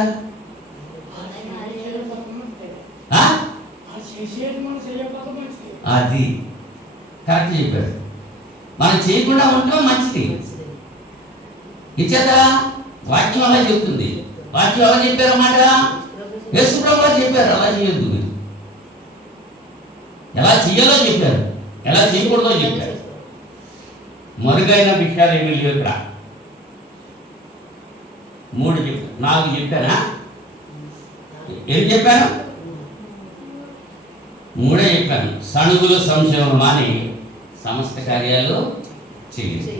అది కరెక్ట్ చెప్పారు. మనం చేయకుండా ఉండటం మంచిది. ఇచ్చేదా వాక్యం అలా చెప్తుంది. వాక్యం అలా చెప్పారన్నమాట, యేసు ప్రభువు చెప్పారు అలా చేయొద్దు, మీరు ఎలా చేయాలో చెప్పారు, ఎలా చేయకూడదో చెప్పారు. మరుగైన విషయాలు ఏమీ లేవు ఇక్కడ. 4 చెప్పానా? ఏం చెప్పాను? 3 చెప్పాను. సణుగులు సంశయం మాని సమస్త కార్యాలు చేయండి.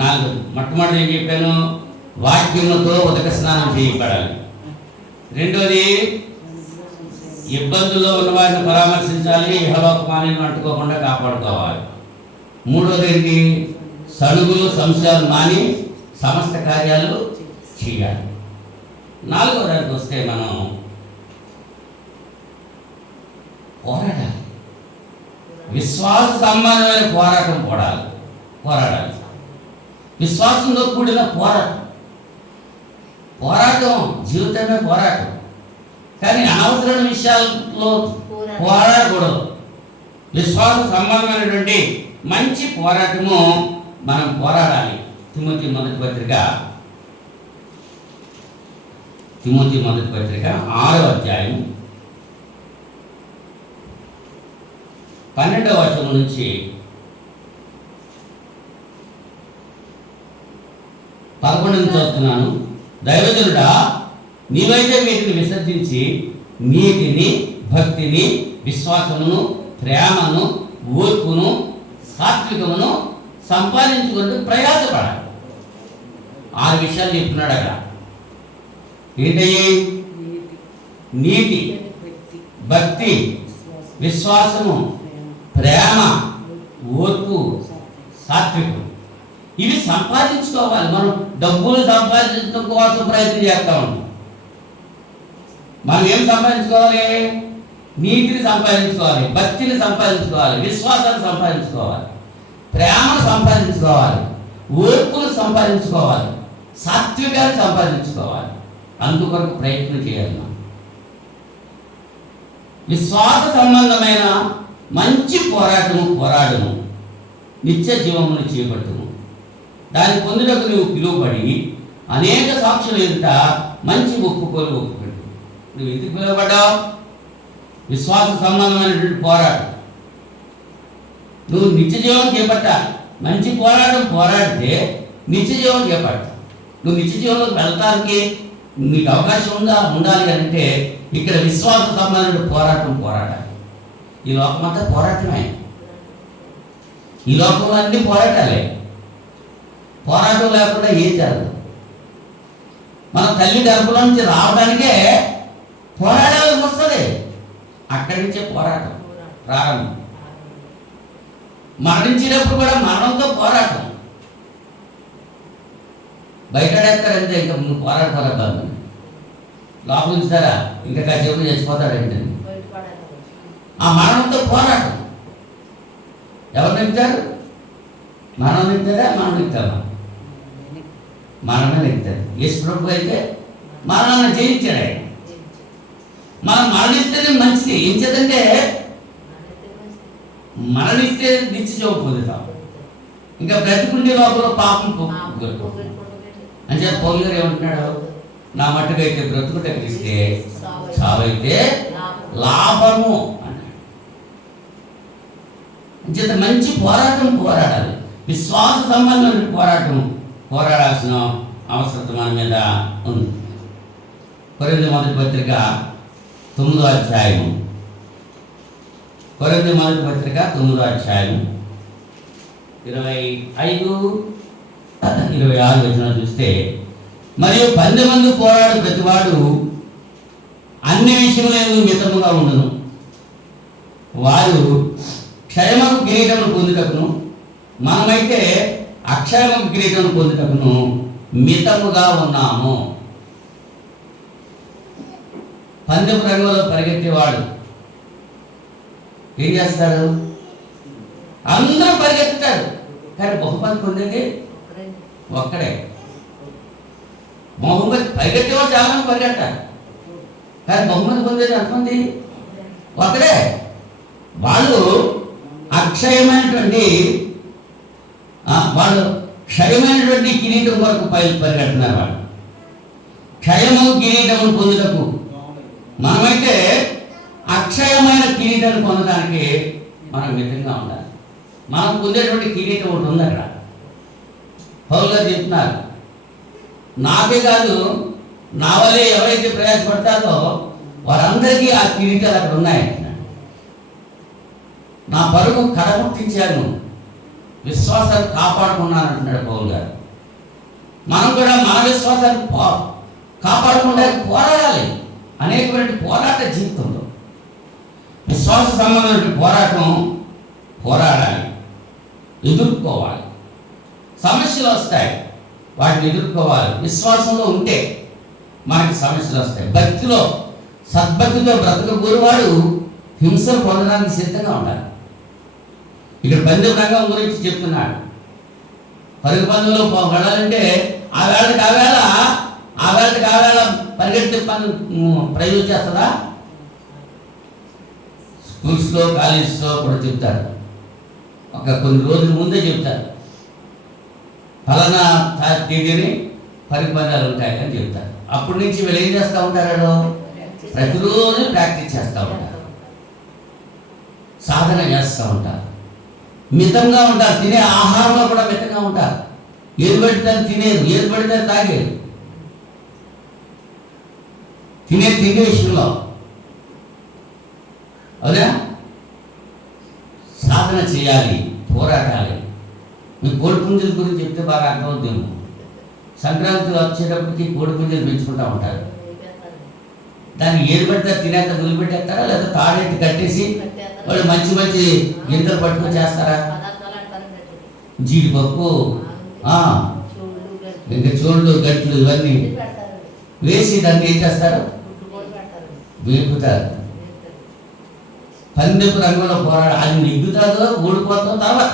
4 మొట్టమొదటి ఏం చెప్పాను? వాక్యములతో ఉదక స్నానం చేయబడాలి. 2వది ఇబ్బందుల్లో ఉన్న వారిని పరామర్శించాలి, ఇహలోక మాలిన్యం అంటుకోకుండా కాపాడుకోవాలి. 3వది ఏంటి? సణుగులు సంశయాలు మాని సమస్త కార్యాలు చేయాలి. 4వ దానికి వస్తే మనం పోరాడాలి. విశ్వాస సంబంధమైన పోరాడాలి. విశ్వాసంతో కూడిన పోరాటం జీవితమే పోరాటం. కానీ అనవసరమైన విషయాల్లో పోరాడకూడదు. విశ్వాస సంబంధమైనటువంటి మంచి పోరాటము మనం పోరాడాలి. తిమోతి మొదటి పత్రిక 6వ అధ్యాయం 12వ వచనం నుంచి 11 చదువుతున్నాను. దైవజనుడా, నీవైతే వీటిని విసర్జించి నీతిని, భక్తిని, విశ్వాసమును, ప్రేమను, ఓర్పును, సాత్వికమును సంపాదించుకుంటూ ప్రయాసపడాలి. 6 విషయాలు చెప్తున్నాడు అక్కడ. ఏంటయ్యి? నీతి, భక్తి, విశ్వాసము, ప్రేమ, ఓర్పు, సాత్వికం. ఇవి సంపాదించుకోవాలి. మనం డబ్బులు సంపాదించడం కోసం ప్రయత్నం చేస్తూ ఉంటాం. మనం ఏం సంపాదించుకోవాలి? నీతిని సంపాదించుకోవాలి, భక్తిని సంపాదించుకోవాలి, విశ్వాసాన్ని సంపాదించుకోవాలి, ప్రేమను సంపాదించుకోవాలి, ఓర్పును సంపాదించుకోవాలి, సాత్వికాన్ని సంపాదించుకోవాలి. అందుకొరకు ప్రయత్నం చేయాలి. విశ్వాస సంబంధమైన మంచి పోరాడము నిత్య జీవమును చేపట్టుము. దాన్ని పొందుటకు నువ్వు పిలువబడి అనేక సాక్షులు ఎదుట మంచి ఒప్పుకోలు నువ్వు ఎందుకు పిలువబడ్డావు? విశ్వాస సంబంధమైనటువంటి పోరాటం. నువ్వు నిత్య జీవం చేపట్టాలి. మంచి పోరాడితే నిత్య జీవం చేపట్టాలి. నువ్వు నిత్య జీవంలోకి వెళ్ళటానికి నీకు అవకాశం ఉండాలి అంటే ఇక్కడ విశ్వాస సంబంధమైన పోరాడాలి. ఈ లోకమంతా పోరాటమే. ఈ లోకంలో అన్ని పోరాటాలే. పోరాటం లేకుండా ఏం జరగదు. మన తల్లి గర్భంలో నుంచి రావడానికే పోరాడాల్సి వస్తుంది. అక్కడి నుంచే పోరాటం ప్రారంభం. మరణించినప్పుడు కూడా మరణంతో పోరాటం. బయటడేస్తారంటే ఇంకా నువ్వు పోరాడతాను, లోపల ఉంచుతారా ఇంకా కాసేపు చచ్చిపోతాడంటే. ఆ మరణంతో పోరాటం. ఎవరు నెగ్గుతారు? మనం నెగ్గుతారా? మనం నెగ్గుతామా? మనమే నెగ్గుతారు. యేసు ప్రభు అయితే మరణాన్ని జయించాడు ఆయన. మనం మరణిస్తేనే మంచిది. ఏం చేద్దంటే మరణిస్తే నిత్య జీవం పొందుతాం. ఇంకా బ్రతికుండే లోపల పాపం అని చెప్పి పౌలు గారు ఏమంటున్నాడు? నా మట్టుకైతే బ్రతుకు తగ్గిస్తే చావైతే లాభము అన్నాడు. అంచేత మంచి పోరాటం పోరాడాలి. విశ్వాస సంబంధమైన పోరాటం పోరాడాల్సిన అవసరం మన మీద ఉంది. కొరింథీ మొదటి పత్రిక 9వ అధ్యాయము. కొరింథీ మొదటి పత్రిక 9వ అధ్యాయము 25-26 వచనాలు చూస్తే, మరియు 10 మంది పోరాడు ప్రతివాడు అన్ని విషయములందు మితముగా ఉండును. వారు క్షయమకు కిరీటమును పొందుటకును, మనమైతే అక్షయమకు కిరీటమును పొందుటకును మితముగా ఉన్నాము. పందెపు రంగంలో పరిగెత్తేవాడు ఏం చేస్తాడు? అందరూ పరిగెత్తుతారు, కానీ బహుమతి పొందేది ఒక్కడే. బహుమతి పరిగెత్తేవాడు చాలా మంది పరిగెత్తారు, కానీ బహుమతి పొందేది ఎంతమంది? ఒకడే. వాళ్ళు అక్షయమైనటువంటి వాళ్ళు క్షయమైనటువంటి కిరీటం కొరకు పరిగెడుతున్నారు. వాళ్ళు క్షయము కిరీటము పొందుటకు, మనమైతే అక్షయమైన కిరీటాన్ని పొందడానికి మనం మితంగా ఉండాలి. మనం పొందేటువంటి కిరీటం ఒకటి ఉంది అక్కడ. పౌలు గారు చెప్తున్నారు, నాకే కాదు నా వల్లే ఎవరైతే ప్రయాసపడతారో వారందరికీ ఆ కిరీటాలు అక్కడ ఉన్నాయంటున్నాడు. నా పరుగు కడముట్టించాను, విశ్వాసాన్ని కాపాడుకున్నాను అంటున్నాడు పౌలు గారు. మనం కూడా మన విశ్వాసాన్ని కాపాడకుండా పోరాడాలి. అనేకమైన పోరాట జీవితంలో విశ్వాస సంబంధమైన పోరాటం పోరాడాలి, ఎదుర్కోవాలి. సమస్యలు వస్తాయి, వాటిని ఎదుర్కోవాలి. విశ్వాసంలో ఉంటే మనకి సమస్యలు వస్తాయి. భక్తిలో సద్భక్తితో బ్రతకగోరువాడు హింసలు పొందడానికి సిద్ధంగా ఉండాలి. ఇక్కడ పందెం రంగం గురించి చెప్తున్నాడు. పరుగు పందెంలో వెళ్ళాలంటే ఆ వేళకి ఆ వేళ పరిగెత్తే పని ప్రైజ్ వచ్చేస్తుందా? స్కూల్స్లో కాలేజెస్లో కూడా చెప్తారు, కొన్ని రోజుల ముందే చెప్తారు, ఫలానా తేదీని పరుగు పందాలు ఉంటాయి అని చెప్తారు. అప్పటి నుంచి వీళ్ళు ఏం చేస్తూ ఉంటారు? ప్రతిరోజు ప్రాక్టీస్ చేస్తూ ఉంటారు, సాధన చేస్తూ ఉంటారు, మితంగా ఉంటారు. తినే ఆహారంలో కూడా మితంగా ఉంటారు. ఏది పడితే తినేరు, ఏది పడితే తాగేరు. తిండి విషయంలో అవునా? సాధన చేయాలి, పోరాటాలి. మీకు కోడిపుంజల గురించి చెప్తే బాగా అర్థమవుతుంది. సంక్రాంతి వచ్చేటప్పటికి కోడిపుంజలు పెంచుకుంటూ ఉంటారు. దాన్ని ఏది పడితే తినేంత వదిలిపెట్టేస్తారా, లేదా తాడెత్తి కట్టేసి వాళ్ళు మంచి మంచి గింజలు పట్టుకొని చేస్తారా? జీడిపప్పు, ఇంకా చోళ్ళు గట్లు ఇవన్నీ వేసి దాన్ని ఏం చేస్తారు? వేపుతారు. పందెపు రంగంలో పోరాడు. అది నెగ్గుతాదో ఓడిపోతాదో తర్వాత.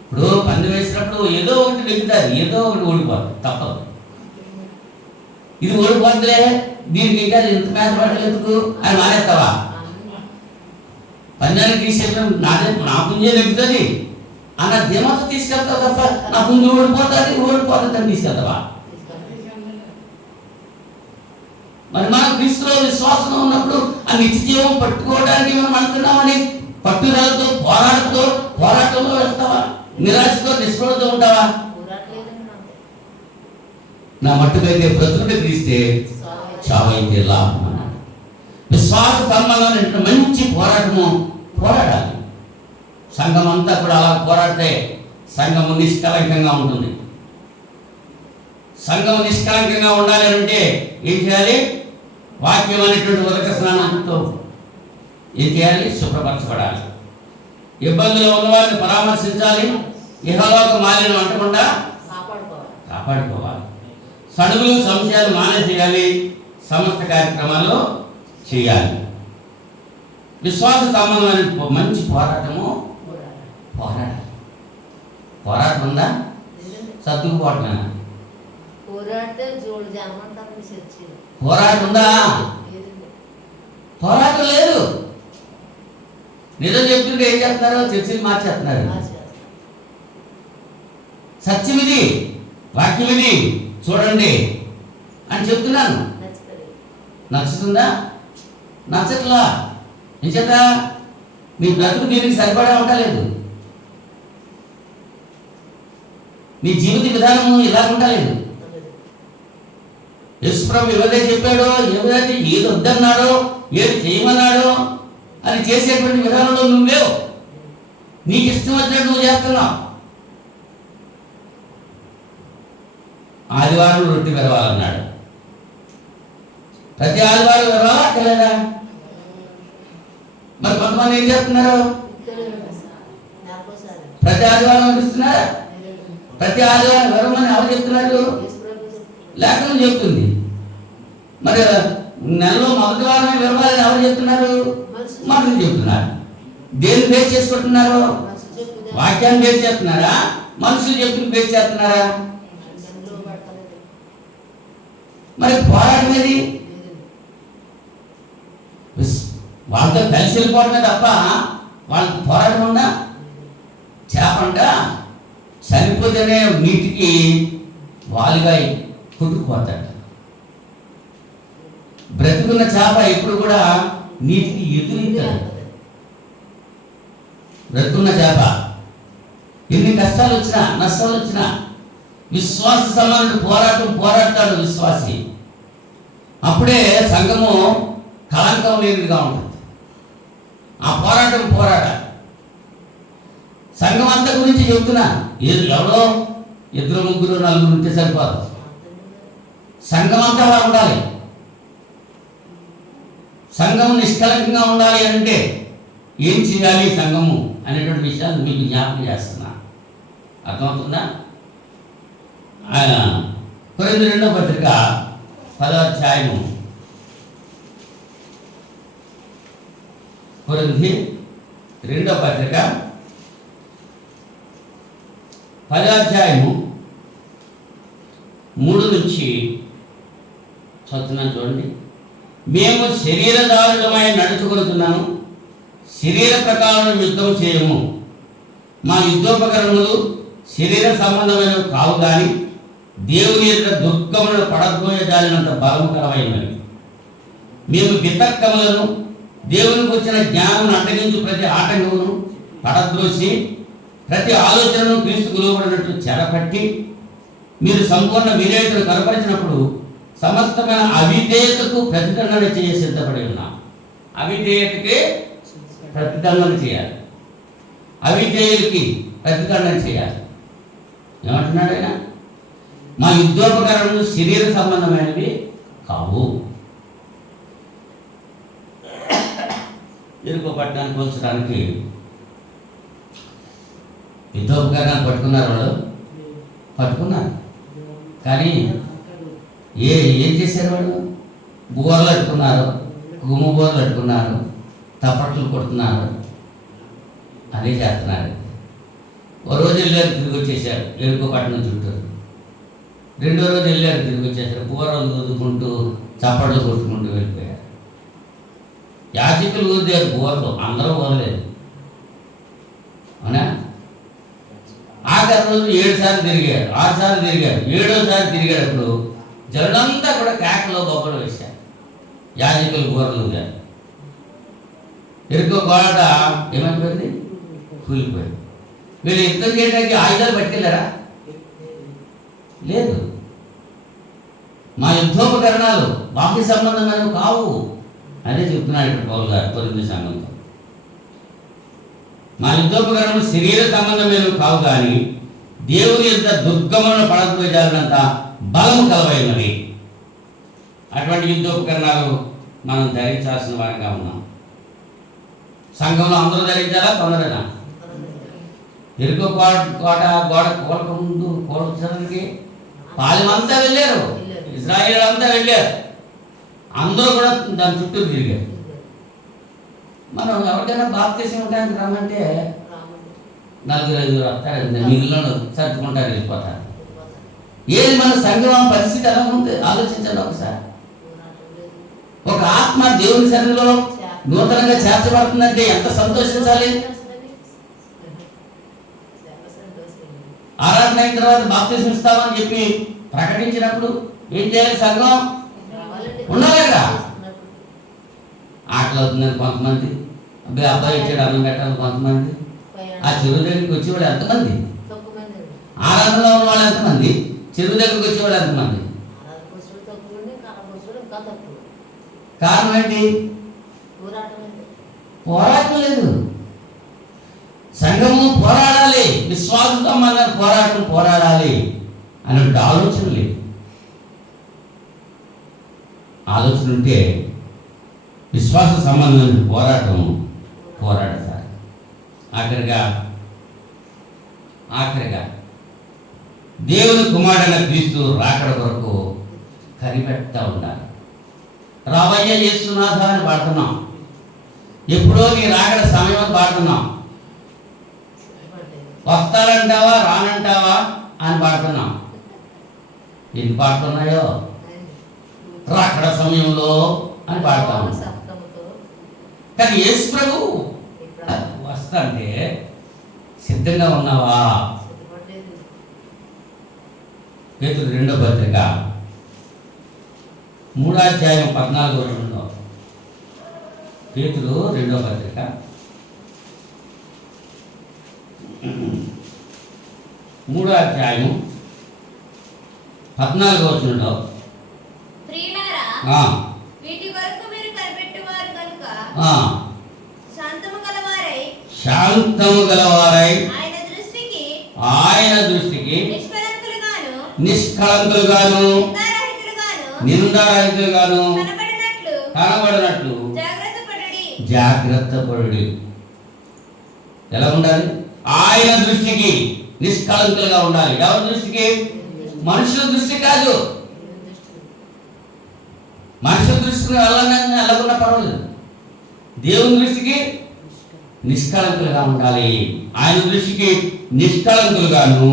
ఇప్పుడు పందెం వేసినప్పుడు ఏదో ఒకటి నెగ్గుతారు, ఏదో ఒకటి ఓడిపోతుంది, తప్పదు. ఇది ఓడిపోతుందిలే, దీనికి ఇంకా ఎంత మేత పడలేదు అని మానేస్తావా? పందానికి తీసేయడం నా పుంజే నెగ్గుతుంది అన్న ధీమాతో తీసుకెళ్తావు తప్ప నా పుంజు ఓడిపోతుందని తీసుకెళ్తావా? మరి మనం క్రీస్తులో విశ్వాసంలో ఉన్నప్పుడు ఆ నిత్య జీవం పట్టుకోవడానికి మనం అంటున్నామని పట్టుదలతో పోరాటంలో వెళ్తావా? నిరాశతో నిస్పృహతో ఉంటావా? నా మట్టుకైతే బ్రతుకుట క్రీస్తే చావైతే లాభం అన్నాడు. విశ్వాస సంబంధమైన మంచి పోరాటము పోరాడాలి. సంఘం అంతా కూడా అలా పోరాడితే సంఘము నిష్కలంకంగా ఉంటుంది. సంఘం నిష్కలంకంగా ఉండాలి అంటే ఏం చేయాలి? వాక్యం అనేటువంటి ఉదక స్నానంతో ఏం చేయాలి? శుభ్రపరచబడాలి. ఇబ్బందులు ఉన్నవారిని పరామర్శించాలి. ఇహలోక మాలిన్యం అంటకుండా కాపాడుకోవాలి. సడుగులు సంశయాలు మానేసేయాలి. సమస్త కార్యక్రమాల్లో చేయాలి. విశ్వాస సంబంధమైన మంచి పోరాటము పోరాడాలి. పోరాటం ఉందా? సర్దుకుపోవటమేనా? పోరాటం ఉందా? పోరాటం లేదు. నిజం చెప్తుంటే ఏం చేస్తున్నారు? చర్చలు మార్చేస్తున్నారు. సత్యం ఇది, వాక్యం ఇది, చూడండి అని చెప్తున్నాను. నచ్చుతుందా? నచ్చట్లా. నిజత నీ బ్రతుకు దీనికి సరిపడా ఉండలేదు. నీ జీవిత విధానము ఇలా ఉండలేదు. యేసుప్రభు ఎవరైతే చెప్పాడో, ఎవరైతే ఏది వద్దన్నాడో, ఏది చేయమన్నాడో అది చేసేటువంటి విధానంలో నువ్వు లేవు. నీకు ఇష్టం వచ్చినట్టు నువ్వు చేస్తున్నావు. ఆదివారం రొట్టె విరవాలన్నాడు. ప్రతి ఆదివారం విరవాలా అక్కర్లేదా? మరి కొంతమంది ఏం చేస్తున్నారు? ప్రతి ఆదివారం విరుస్తున్నారా? ప్రతి ఆదివారం విరవమని ఎవరు చెప్తున్నారు? లేఖనం చెప్తుంది. మరి నెలలో మొదటి వారమే విరవాలని ఎవరు చెప్తున్నారు? మనుషులు చెప్తున్నారు. దేన్ని బేస్ చేసుకుంటున్నారు? వాక్యాన్ని బేస్ చేస్తున్నారా? మనుషులు చెప్తున్న బేస్ చేస్తున్నారా? మరి పోరాటం ఏది? వాళ్ళతో కలిసి వెళ్ళిపోవడమే తప్ప వాళ్ళకి పోరాటం ఉందా? చేపంట చనిపోతేనే నీటికి వాలుగా కొట్టుకుపోతాడు. బ్రతుకున్న చేప ఎప్పుడు కూడా నీటికి ఎదురుతాడు. బ్రతుకున్న చేప ఎన్ని కష్టాలు వచ్చినా, నష్టాలు వచ్చినా విశ్వాస సంబంధ పోరాడతాడు విశ్వాసి. అప్పుడే సంఘము కళంకం లేనిదిగా ఉంటుంది. ఆ పోరాడాలి. సంఘం అంతా గురించి చెప్తున్నా. ఎవరో 2, 3, 4 ఉంటే సరిపోదు. సంఘం అంతా అలా ఉండాలి. సంఘం నిష్కలంకంగా ఉండాలి అంటే ఏం చేయాలి సంఘము అనేటువంటి విషయాన్ని మీకు జ్ఞాపకం చేస్తున్నా. అర్థమవుతుందా? ఆయన కొరింథీ 2వ పత్రిక 10వ అధ్యాయము, కొరింథీ 2వ పత్రిక 10వ అధ్యాయము 3 నుంచి చదువుతున్నాను చూడండి. మేము శరీరదారులమై నడుచుకొనుచున్నాను, శరీర ప్రకారం యుద్ధం చేయము. మా యుద్ధోపకరణములు శరీర సంబంధమైనవి కావు కానీ దేవుని ఎదుట దుర్గములను పడద్రోయజాలినంత బలముకరమైనవి. మేము వితర్కములను, దేవునికి వచ్చిన జ్ఞానం అడ్డగించు ప్రతి ఆటంకమును పడద్రోసి ప్రతి ఆలోచనను క్రీస్తుకు లోబడినట్లు చెరపట్టి మీరు సంపూర్ణ విధేయతను కనపరిచినప్పుడు సమస్తమైన అవిధేయతకు ప్రతిదండన చేయ సిద్ధపడి ఉన్నాం. అవిధేయతకి ప్రతిదండన చేయాలి. అవిధేయులకి ప్రతిదండన చేయాలి. ఏమంటున్నాడు ఆయన? మా యుద్ధోపకరణలు శరీర సంబంధమైనవి కావు. ఎరుకో పట్టణాన్ని పోల్చడానికి యుద్ధోపకరణాలు పట్టుకున్నారు. కానీ ఏం చేశారు వాళ్ళు? బోర్లు అట్టుకున్నారు, గుమ్మ బోర్లు అట్టుకున్నారు, తప్పట్లు కొడుతున్నారు, అదే చేస్తున్నారు. ఓ రోజు వెళ్ళారు, తిరిగి వచ్చేసారు ఎరుకో పట్టణం చుట్టూ. 2వ రోజు వెళ్ళారు, తిరిగి వచ్చేసారు. బోర్లు ఊదుకుంటూ చప్పట్లు కొట్టుకుంటూ వెళ్ళిపోయారు. యాజకులు ఊదారు బోర్లు, అందరూ ఊదలేదు. అవునా? ఆఖరి రోజు 7 సార్లు తిరిగారు, 6 సార్లు తిరిగారు. 7వసారి తిరిగేటప్పుడు జనులంతా కూడా కేకలో గొప్పలు వేశారు. యాజకులు బోర్లు ఊదారు. ఎరుకో గోడ ఏమైపోయింది? కూలిపోయింది. వీళ్ళు యుద్ధం చేయడానికి ఆయుధాలు పట్టుకెళ్ళారా? లేదు. మా యుద్ధోపకరణాలు బాహ్య సంబంధమైనవి కావు. అదే చెప్తున్నాడు ఇక్కడ పౌలు గారు కొరింథీ సంఘంతో. మా యుద్ధోపకరణలు శరీర సంబంధమైనవి కావు కానీ దేవుని యొక్క దుర్గములను పడద్రోయజాలినంత బలము కలవైనది. అటువంటి యుద్ధోపకరణాలు మనం ధరించాల్సిన వారంగా ఉన్నాం. సంఘంలో అందరూ ధరించాలా, కొందరేనా? ఎరుకో కోట గోడ కోలక ముందు కోల్చడానికి పాలెమంతా వెళ్ళారు, ఇజ్రాయేల్ అంతా వెళ్ళారు, అందరూ కూడా దాని చుట్టూ తిరిగారు. మనం ఎవరికైనా బాప్తిసం ఉండడానికి రమ్మంటే 4-5 వస్తారు, మిగిలిన సర్దుకుంటారు, వెళ్ళిపోతారు. ఏది మన సంఘం పరిస్థితి ఎలా ఉంది ఆలోచించండి ఒకసారి. ఒక ఆత్మ దేవుని సన్నిధిలో నూతనంగా చేర్చబడుతుందంటే ఎంత సంతోషించాలి. ఆరాధన అయిన తర్వాత బాప్తిసం ఇస్తామని చెప్పి ప్రకటించినప్పుడు ఏం చేయాలి? సంఘం ఉండాలి కదా. ఆకలి అవుతుందని కొంతమంది, అబ్బాయి వచ్చాడు అన్నం పెట్టాలని కొంతమంది, ఆ చెరువు దగ్గరికి వచ్చేవాళ్ళు ఎంతమంది? ఆరాధనలో ఉన్న వాళ్ళు ఎంతమంది? చెరువు దగ్గరికి వచ్చేవాళ్ళు ఎంతమంది? కారణం ఏంటి? పోరాటం లేదు. సంఘము పోరాడాలి, విశ్వాసంతో మన పోరాడాలి అనే ఆలోచన లేదు. ఆలోచన ఉంటే విశ్వాస సంబంధమైన పోరాడతారు. ఆఖరిగా దేవుని కుమారుడైన క్రీస్తు రాకడ కొరకు కనిపెడతా ఉండాలి. రావయ్య యేసునాథ అని పాడుతున్నాం, ఎప్పుడో నీ రాకడ సమయం పాడుతున్నాం. వస్తానంటావా రానంటావా అని పాడుతున్నాం. ఎన్ని పాడుతున్నాయో రాకడ సమయంలో అని పాడతాము. కానీ యేసు ప్రభు వస్తాంటే సిద్ధంగా ఉన్నావా? పేతురు 2వ పత్రిక 3వ అధ్యాయం 14వ వచనంలో, పేతురు 2వ పత్రిక 3వ అధ్యాయం 14వ వచనంలో, వీటి వరకు మీరు కనిపెట్టువారు కనుక శాంతము గలవారై ఆయన దృష్టికి నిష్కళంకులుగాను నిందారహితులుగాను కనబడినట్లు జాగ్రత్త పడుడి. ఎలా ఉండాలి? ఆయన దృష్టికి నిష్కళంకులుగా ఉండాలి. ఎవరి దృష్టికి? మనుషుల దృష్టి కాదు. మనుషుల దృష్టికి వెళ్ళకుండా పర్వాలేదు, దేవుని దృష్టికి నిష్కళంకులుగా ఉండాలి. ఆయన దృష్టికి నిష్కళంకులుగాను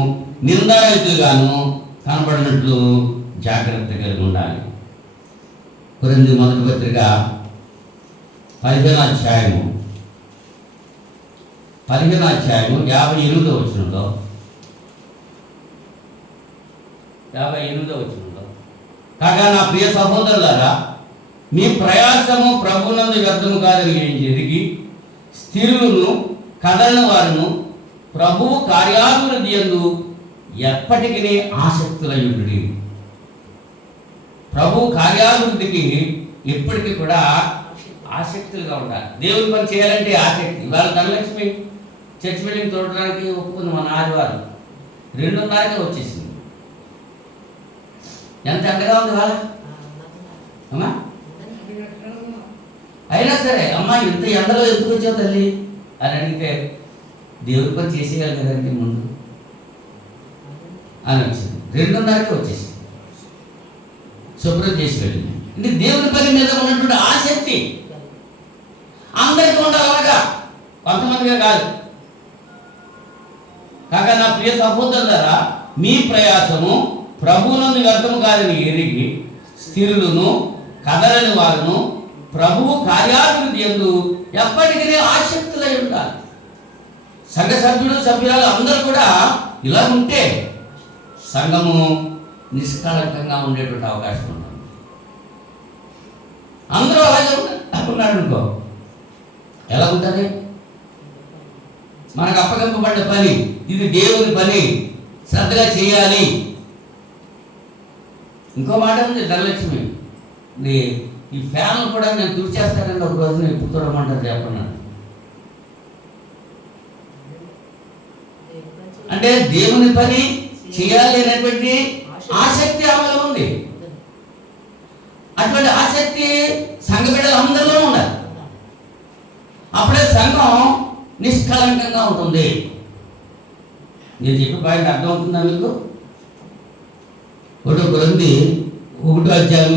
నిందారహితులుగాను కనబడినట్లు జాగ్రత్త కలిగి ఉండాలి. కొరింథీ మొదటి పత్రిక 15వ అధ్యాయము 58వ వచనంలో, కాగా నా ప్రియ సహోదరులారా, మీ ప్రయాసము ప్రభునందు వ్యర్థము కాదని ఎరిగి స్థిరులను కదలని వారును ప్రభువు కార్యాభివృద్ధి యందు ఎప్పటికీ ఆసక్తులయుడి. ప్రభు కార్యాభివృద్ధికి ఎప్పటికీ కూడా ఆసక్తులుగా ఉండాలి. దేవుని పని చేయాలంటే ఆసక్తి. ఇవాళ ధనలక్ష్మి చర్చ్ బిల్డింగ్ చూడడానికి ఒప్పుకుంది. మన ఆదివారం 2:30కే వచ్చేసింది. ఎంత ఎండగా ఉంది వాళ్ళ అమ్మా. అయినా సరే అమ్మా ఇంత ఎండలో ఎందుకు వచ్చావు తల్లి అని అడిగితే దేవుడి పని చేసేయాలి కదండి ముందు అని వచ్చింది. 2:30కే వచ్చేసింది. శుభ్రం చేసి వెళ్ళింది. ఇది దేవుని పని మీద ఉన్నటువంటి ఆసక్తి అందరికీ ఉండాలి. అలాగా కొంతమందిగా కాదు. కాక నా ప్రియ సహోదరులారా, మీ ప్రయాసము ప్రభువునందు వ్యర్థము కాదని ఎరిగి స్థిరులను కదలని వారును ప్రభువు కార్యాభివృద్ధి యందు ఎప్పటికీ ఆసక్తులై ఉండాలి. సంఘ సభ్యురాలు అందరూ కూడా ఇలా ఉంటే సంఘము నిష్కళంకంగా ఉండేటువంటి అవకాశం ఉంటుంది. అందరూ అలాగే ఉన్నాడు అనుకో, ఎలా ఉంటుంది? మనకు అప్పగింపబడ్డ పని, ఇది దేవుని పని, శ్రద్ధగా చేయాలి. ఇంకో మాట ఉంది ధనలక్ష్మి, ఈ ఫ్యాన్లు కూడా నేను తుడిచేస్తానండి ఒక రోజున, ఎప్పుడు చూడమంటారు చెప్పన్నాను. అంటే దేవుని పని చేయాలి అనేటువంటి ఆసక్తి ఆమెలో ఉంది. అటువంటి ఆసక్తి సంఘ బిడ్డలు అందరిలో ఉండాలి. అప్పుడే సంఘం నిష్కలంకంగా ఉంటుంది. నేను చెప్పే పాయింట్ అర్థమవుతుందా మీకు? 1 కొరింథీ 1:8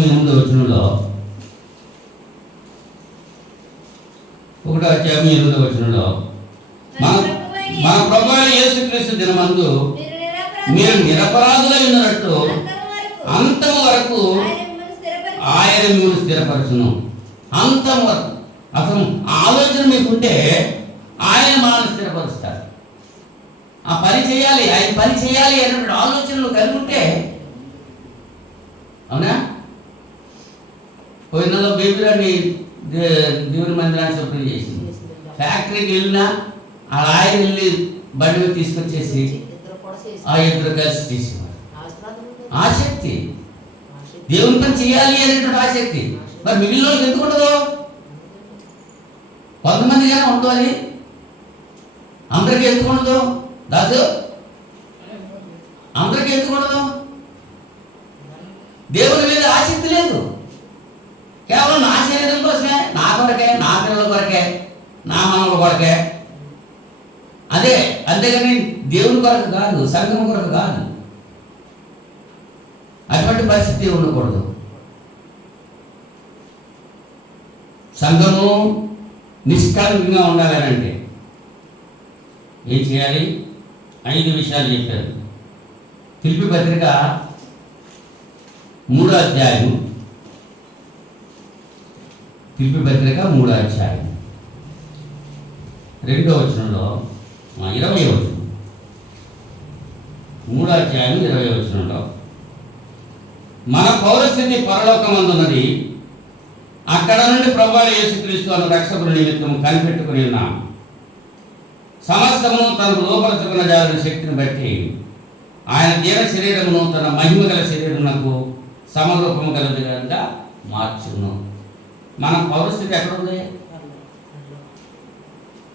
మన ప్రభువైన యేసుక్రీస్తు దినమందు మీరు నిరపరాధులై ఉన్నట్టు అంతము వరకు ఆయన మిమ్మల్ని స్థిరపరచును. అంతం వరకు అసలు ఆలోచన మీకుంటే ఆయన మనల్ని స్థిరపరుస్తారు. ఆ పని చేయాలి, ఆయన పని చేయాలి అనేటువంటి ఆలోచనలు కలిగి ఉంటే, అవునా? పోయిన నెలలో బేబీరాన్ని దేవుని మందిరాన్ని శుభ్రం చేసింది. ఫ్యాక్టరీకి వెళ్ళినా ఆ ఆయన వెళ్ళి బండి మీద తీసుకొచ్చేసి ఆ ఇద్దరు కలిసి తీసేవారు. ఆసక్తి, దేవుని పని చేయాలి అనేటువంటి ఆసక్తి. మరి మిగిలిన వాళ్ళకి ఎందుకు ఉండదు? కొంతమందిగానే ఉండదు. అది అందరికీ ఎందుకు ఉండదు? దాసు అందరికీ ఎందుకు ఉండదు? దేవుని మీద ఆసక్తి లేదు. కేవలం నా శరీరం కోసమే, నా కొరకే, నా పిల్లల కొరకే, నా మనవల కొరకే. అదే, అంతేగాని దేవుని కొరకు కాదు, సంఘం కొరకు కాదు. అటువంటి పరిస్థితి ఉండకూడదు. సంఘము నిష్కలంకంగా ఉండాలంటే ఏం చేయాలి? 5 విషయాలు చెప్పారు. ఫిలిప్పీ పత్రిక 3వ అధ్యాయం, ఫిలిప్పీ పత్రిక 3వ అధ్యాయం 2వ వచనంలో 20వ వచనం, 3వ అధ్యాయం 20వ వచనంలో మన పౌరస్థితి పరలోకమందున్నది, అక్కడ నుండి ప్రభువైన యేసుక్రీస్తు అను రక్షకుని నిమిత్తం కనిపెట్టుకుని ఉన్నాం. సమస్తమును తనకు లోపరుచుకున్న జాలని శక్తిని బట్టి ఆయన దీన శరీరమును తన మహిమ గల శరీరమునకు సమరూపము గలదిగా మార్చును. మన పౌరస్థితి ఎక్కడుంది?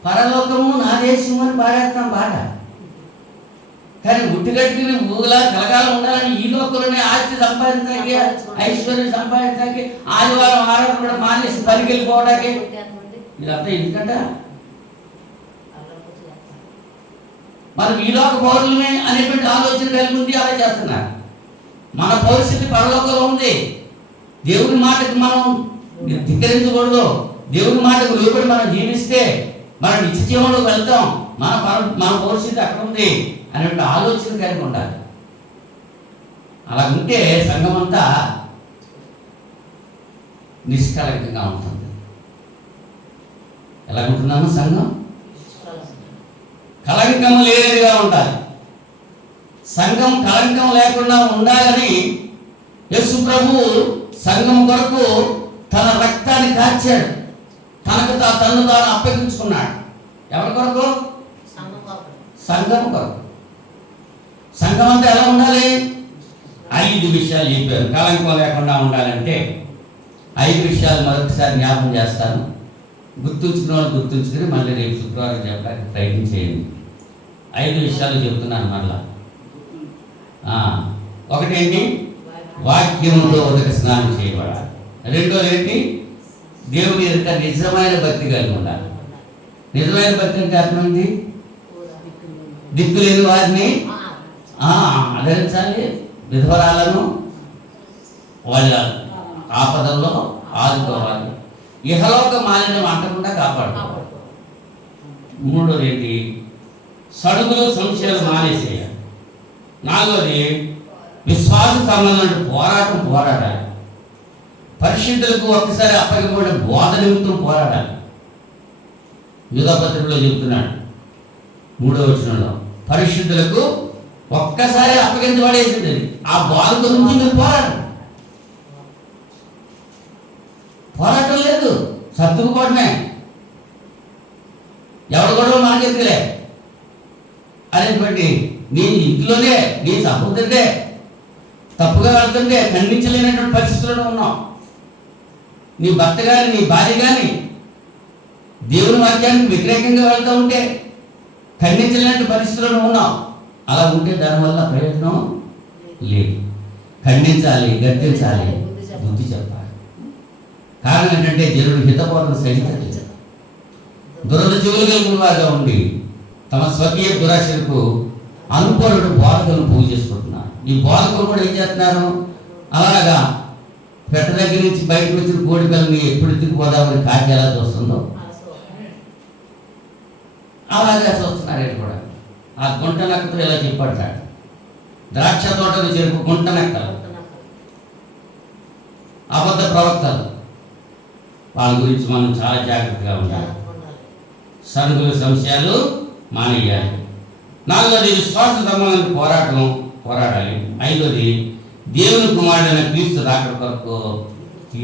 పరలోకము నా దేశము అని పాడేస్తాం పాట. కానీ ఉట్టిగట్టుకుని ఊగులా కలకాలం ఉండాలని ఈ లోకంలోనే ఆస్తి సంపాదించడానికి, ఐశ్వర్యం సంపాదించడానికి, ఆదివారం కూడా మానేసి పనికి వెళ్ళిపోవడానికి, ఇదంతా ఎందుకంట? మనం ఈ లోక పౌరులమే అనేటువంటి ఆలోచన కలిగి ఉంది, అలా చేస్తున్నారు. మన పరిస్థితి పరలోకంలో ఉంది. దేవుని మాటకు మనం ధిక్కరించకూడదు. దేవుని మాటకు లోపడి మనం జీవిస్తే మనం నిత్య జీవంలోకి వెళ్తాం. మన పరిస్థితి అక్కడ ఉంది అనేటువంటి ఆలోచన కలిగి ఉండాలి. అలా ఉంటే సంఘం అంతా నిష్కలంకంగా ఉంటుంది. ఎలా ఉంటున్నాము? సంఘం కలంకం లేనిదిగా ఉండాలి. సంఘం కలంకం లేకుండా ఉండాలని యేసు ప్రభువు సంఘం కొరకు తన రక్తాన్ని కార్చాడు. తన్ను తాను అప్పగించుకున్నాడు. ఎవరి కొరకు? సంఘం కొరకు. సంఘం అంతా ఎలా ఉండాలి? 5 విషయాలు చెప్పారు. కలంకం లేకుండా ఉండాలంటే 5 విషయాలు మరొకసారి జ్ఞాపకం చేస్తాను. గుర్తుంచుకున్న వాళ్ళు గుర్తుంచుకుని మళ్ళీ రేపు శుక్రవారం చెప్పడానికి ప్రయత్నం చేయండి. 5 విషయాలు చెప్తున్నాను మళ్ళా. ఒకటేంటి? వాక్యముతో ఉదక స్నానం చేయబడాలి. రెండోది ఏంటి? దేవుని ఎదుట నిజమైన భక్తి కలిగి ఉండాలి. నిజమైన భక్తి అంటే అర్థమైంది, దిక్కు లేని వారిని ఆదరించాలి, విధవరాలను వాళ్ళ ఆపదల్లో ఆదుకోవాలి, ఇహలోక మాలిన్యం అంటకుండా కాపాడుకోవాలి. మూడోది ఏంటి? సడుగులు సంశయాలు మానేసేయాలి. నాలుగోది విశ్వాస సంబంధమైన పోరాడాలి. పరిశుద్ధులకు ఒక్కసారి అప్పగిపోయిన బోధ నిమిత్తం పోరాడాలి. యూదాపత్రికలో చెబుతున్నాడు 3వ వచనంలో, పరిశుద్ధులకు ఒక్కసారి అప్పగించబడేసింది. ఆ బోధ గురించి మీరు పోరాటం లేదు, సర్దుకుపోవడమే. ఎవరు కూడా మనకెత్తులే అనేటువంటి నీ ఇంట్లోనే నీ సహోదరుడే తప్పుగా వెళ్తుంటే ఖండించలేనటువంటి పరిస్థితుల్లో ఉన్నాం. నీ భర్త కానీ నీ భార్య కానీ దేవుని వాక్యానికి వ్యతిరేకంగా వెళ్తూ ఉంటే ఖండించలేని పరిస్థితుల్లో ఉన్నాం. అలా ఉంటే దానివల్ల ప్రయోజనం లేదు. ఖండించాలి, గద్దించాలి, బుద్ధి చెప్పాలి. కారణం ఏంటంటే జనుడు హితబోధన సహించలేదు. దురద చెవులు కలిగిన వారుగా ఉండి తమ స్వకీయ దురాశలకు అనుకోనుడు బోధకులను పూజ చేసుకుంటున్నారు. ఈ బోధకులు కూడా ఏం చేస్తున్నారు? అలాగా పెట్ట దగ్గర నుంచి బయటకు వచ్చిన కోడి పిల్లని ఎప్పుడు ఎత్తుకుపోదామని కాకి ఎలా చూస్తుందో అలాగే చూస్తున్నారు. ఇది కూడా ఆ గుంట నక్కతో ఇలా చెప్పాడు. ద్రాక్ష తోటను చెరుపు గుంట నక్కలు, అబద్ధ ప్రవక్తలు, వాళ్ళ గురించి మనం చాలా జాగ్రత్తగా ఉండాలి. సరుకుల సంశయాలు మానేయాలి. 4వది విశ్వాస సంబంధానికి పోరాడాలి. 5వది దేవుని కుమారుడైన క్రీస్తు రాకడ కొరకు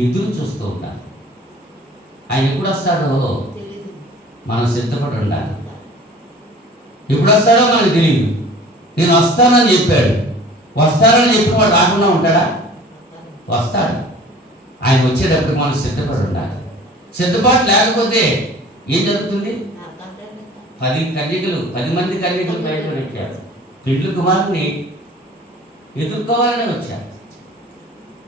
ఎదురు చూస్తూ ఉండాలి. ఆయన ఎప్పుడు వస్తాడో మనం సిద్ధపడి ఉండాలి. ఎప్పుడు వస్తాడో మనకు తెలియదు. నేను వస్తానని చెప్పాడు. వస్తానని చెప్పిన వాడు రాకుండా ఉంటాడా? వస్తాడు. ఆయన వచ్చేటప్పుడు మనం సిద్ధపడి ఉండాలి. సిద్ధపాటు లేకపోతే ఏం జరుగుతుంది? 10 మంది కన్యకలు బయటకు వచ్చారు. పెండ్లి కుమారుని ఎదుర్కోవాలని వచ్చారు.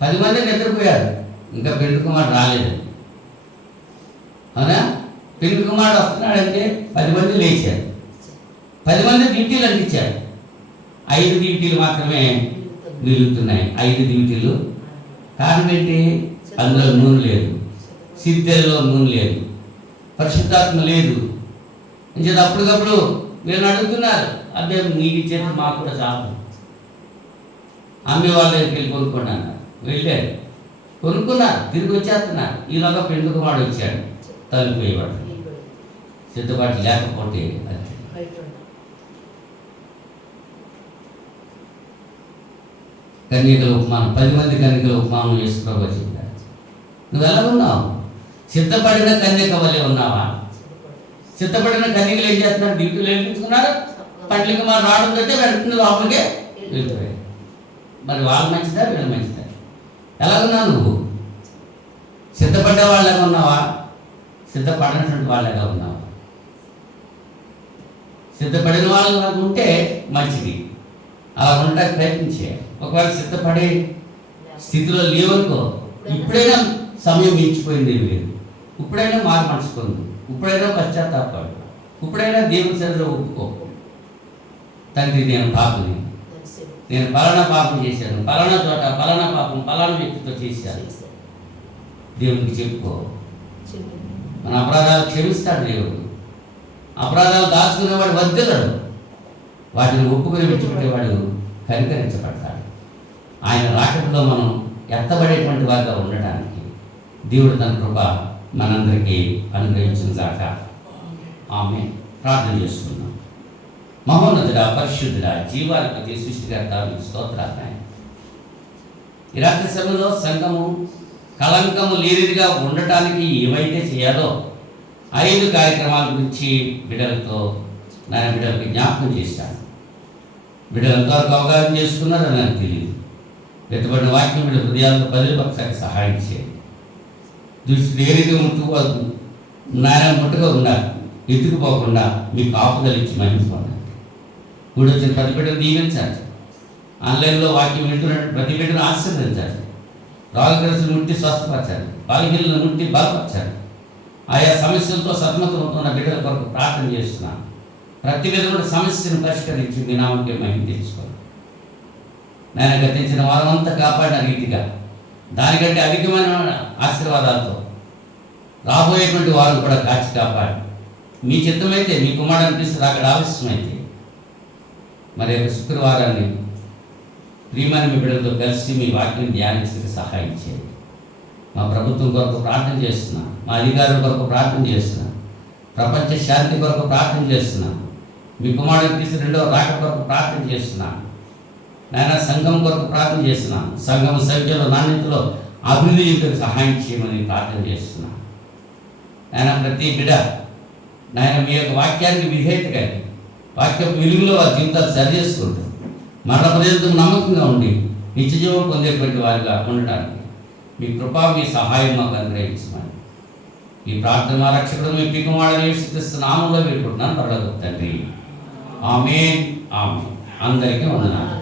10 మంది నిద్రపోయారు, ఇంకా పెండ్లి కుమారుడు రాలేదు. అవునా? పెండ్లి కుమారుడు వస్తున్నాడంటే 10 మంది లేచారు. 10 మంది డ్యూటీలు అందించారు. 5 డ్యూటీలు మాత్రమే మిగులుతున్నాయి. 5 డ్యూటీలు. కారణం ఏంటి? అందులో నూనె లేదు, సిద్ధెల్లో నూనె లేదు, పరిశుద్ధాత్మ లేదు. ఇంచేది అప్పటికప్పుడు వీళ్ళు అడుగుతున్నారు, అదే మీకు ఇచ్చేది మాకు కూడా చాలు. అమ్మే వాళ్ళ దగ్గరికి వెళ్ళి కొనుక్కున్నాను. వెళ్ళారు, కొనుక్కున్నారు, తిరిగి వచ్చేస్తున్నారు. ఈలోగా పెండ్లి కుమారుడు వచ్చాడు. తలుపు వేయబడు. సిద్ధపాటు లేకపోతే కన్యకల ఉపమానం, 10 మంది కన్యకల ఉపమానం యేసుప్రభువు చెప్పారు. నువ్వు ఎలా ఉన్నావు? సిద్ధపడిన కన్యక వలె ఉన్నావా? సిద్ధపడిన కన్యకలు ఏం చేస్తున్నారు? డ్యూటీలు వేయించుకున్నారు. పెండ్లి కుమారుడు రావడం కంటే వెంటనే లోపలికే వెళ్ళిపోయారు. మరి వాళ్ళు మంచిదా, వీళ్ళు మంచిదా? ఎలాగున్నావు నువ్వు? సిద్ధపడ్డ వాళ్ళగా ఉన్నావా? సిద్ధపడినటువంటి వాళ్ళగా ఉన్నావా? సిద్ధపడిన వాళ్ళు ఉంటే మంచిది, అలా ఉండడానికి ప్రయత్నించే. ఒకవేళ సిద్ధపడే స్థితిలో లేవనుకో, ఇప్పుడైనా సమయం మించిపోయింది ఏమి లేదు. ఇప్పుడైనా మారు మనసుకుంది, ఇప్పుడైనా పశ్చాత్తాపడు, ఇప్పుడైనా దేవుని సన్నిధిలో ఒప్పుకో. తండ్రి, నేను పాపని, నేను పలానా పాపం చేశాను, పలానా చోట పలానా పాపం పలానా వ్యక్తితో చేశాను. దేవునికి చెప్పుకో. మన అపరాధాలు క్షమిస్తాడు దేవుడు. అపరాధాలు దాచుకునేవాడు వర్ధిల్లడు. వాటిని ఒప్పుకొని విడిచిపెట్టేవాడు కనికరించబడతాడు. ఆయన రాకడలో మనం ఎత్తబడేటువంటి వారిగా ఉండటానికి దేవుడు తన కృప మనందరికీ అనుగ్రహించుగాక. ఆమేన్. ప్రార్థన చేసుకుందాం. మహోన్నతుడా, పరిశుద్ధుడా, జీవాధిపతి, సృష్టికర్త, మీకు స్తోత్రాలు. ఈ రాత్రి సమయంలో సంఘము కలంకము లేనిదిగా ఉండటానికి ఏమైతే చేయాలో 5 కార్యక్రమాల గురించి బిడ్డలతో బిడ్డలకి జ్ఞాపకం చేశాను. బిడ్డలు ఎంతవరకు అవగాహన చేసుకున్నారో నాకు తెలియదు. వెతబడిన వాక్యం బిడ్డ హృదయాల్లో బదిలిపరచడానికి సహాయం చేయండి. దృష్టి ఏ రీతిగా ముట్టుకోవద్దు, నాయన ముట్టుగా ఉండాలి. ఎత్తుకుపోకుండా మీ కాపుదల ఇచ్చి మహించుకోండి. కూడా వచ్చిన ప్రతి బిడ్డను దీవించాలి. ఆన్లైన్లో వాక్యం వింటున్నట్టు ప్రతి బిడ్డను ఆశీర్వదించాలి. రోగగ్రస్తులు ముట్టి స్వస్థపరచాలి, బలహీనలను ముట్టి బలపరచాలి. ఆయా సమస్యలతో సతమతమవుతున్న బిడ్డల కొరకు ప్రార్థన చేస్తున్నాను. ప్రతి విధమైన సమస్యను పరిష్కరించి మీ నామకే మహిమ తెచ్చుకోండి. నేను గతించిన వారం అంతా కాపాడిన రీతిగా దానికంటే అధికమైన ఆశీర్వాదాలతో రాబోయేటువంటి వారు కూడా కాచి కాపాడి మీ చిత్తమైతే మీ కుమారుడు అనిపిస్తుంది అక్కడ ఆలస్యమైతే మరి శుక్రవారాన్ని ప్రియమైన మీ బిడ్డలతో కలిసి మీ వాక్యం ధ్యానించడానికి సహాయం చేయండి. మా ప్రభుత్వం కొరకు ప్రార్థన చేస్తున్నాం, మా అధికారుల కొరకు ప్రార్థన చేస్తున్నాం, ప్రపంచ శాంతి కొరకు ప్రార్థన చేస్తున్నాం, మీ కుమారుడు అనిపిస్తుంది 2వ రాక కొరకు ప్రార్థన చేస్తున్నాం. నాయన సంఘం కొరకు ప్రార్థన చేస్తున్నాం. సంఘం సంఖ్యలో నాణ్యతలో అభివృద్ధికి సహాయం చేయమని ప్రార్థన చేస్తున్నాం. నాయన ప్రతి బిడ్డ నాయన మీ యొక్క వాక్యానికి విధేయత కలిగి వాక్యం వెలుగులో వారి జీవితాలు సరి చేసుకుంటారు. మరణ పర్యంతం నమ్మకంగా ఉండి నిత్యజీవం పొందేటువంటి వారిగా ఉండడానికి మీ కృప, మీ సహాయం మాకు అనుగ్రహించమని ఈ ప్రార్థన మా రక్షకుడు మీ పికుమారుడు యేసుక్రీస్తు నామములో వేడుకుంటున్నాను పరలోకపు తండ్రి. ఆమేన్. ఆమేన్. అందరికీ వందనాలు.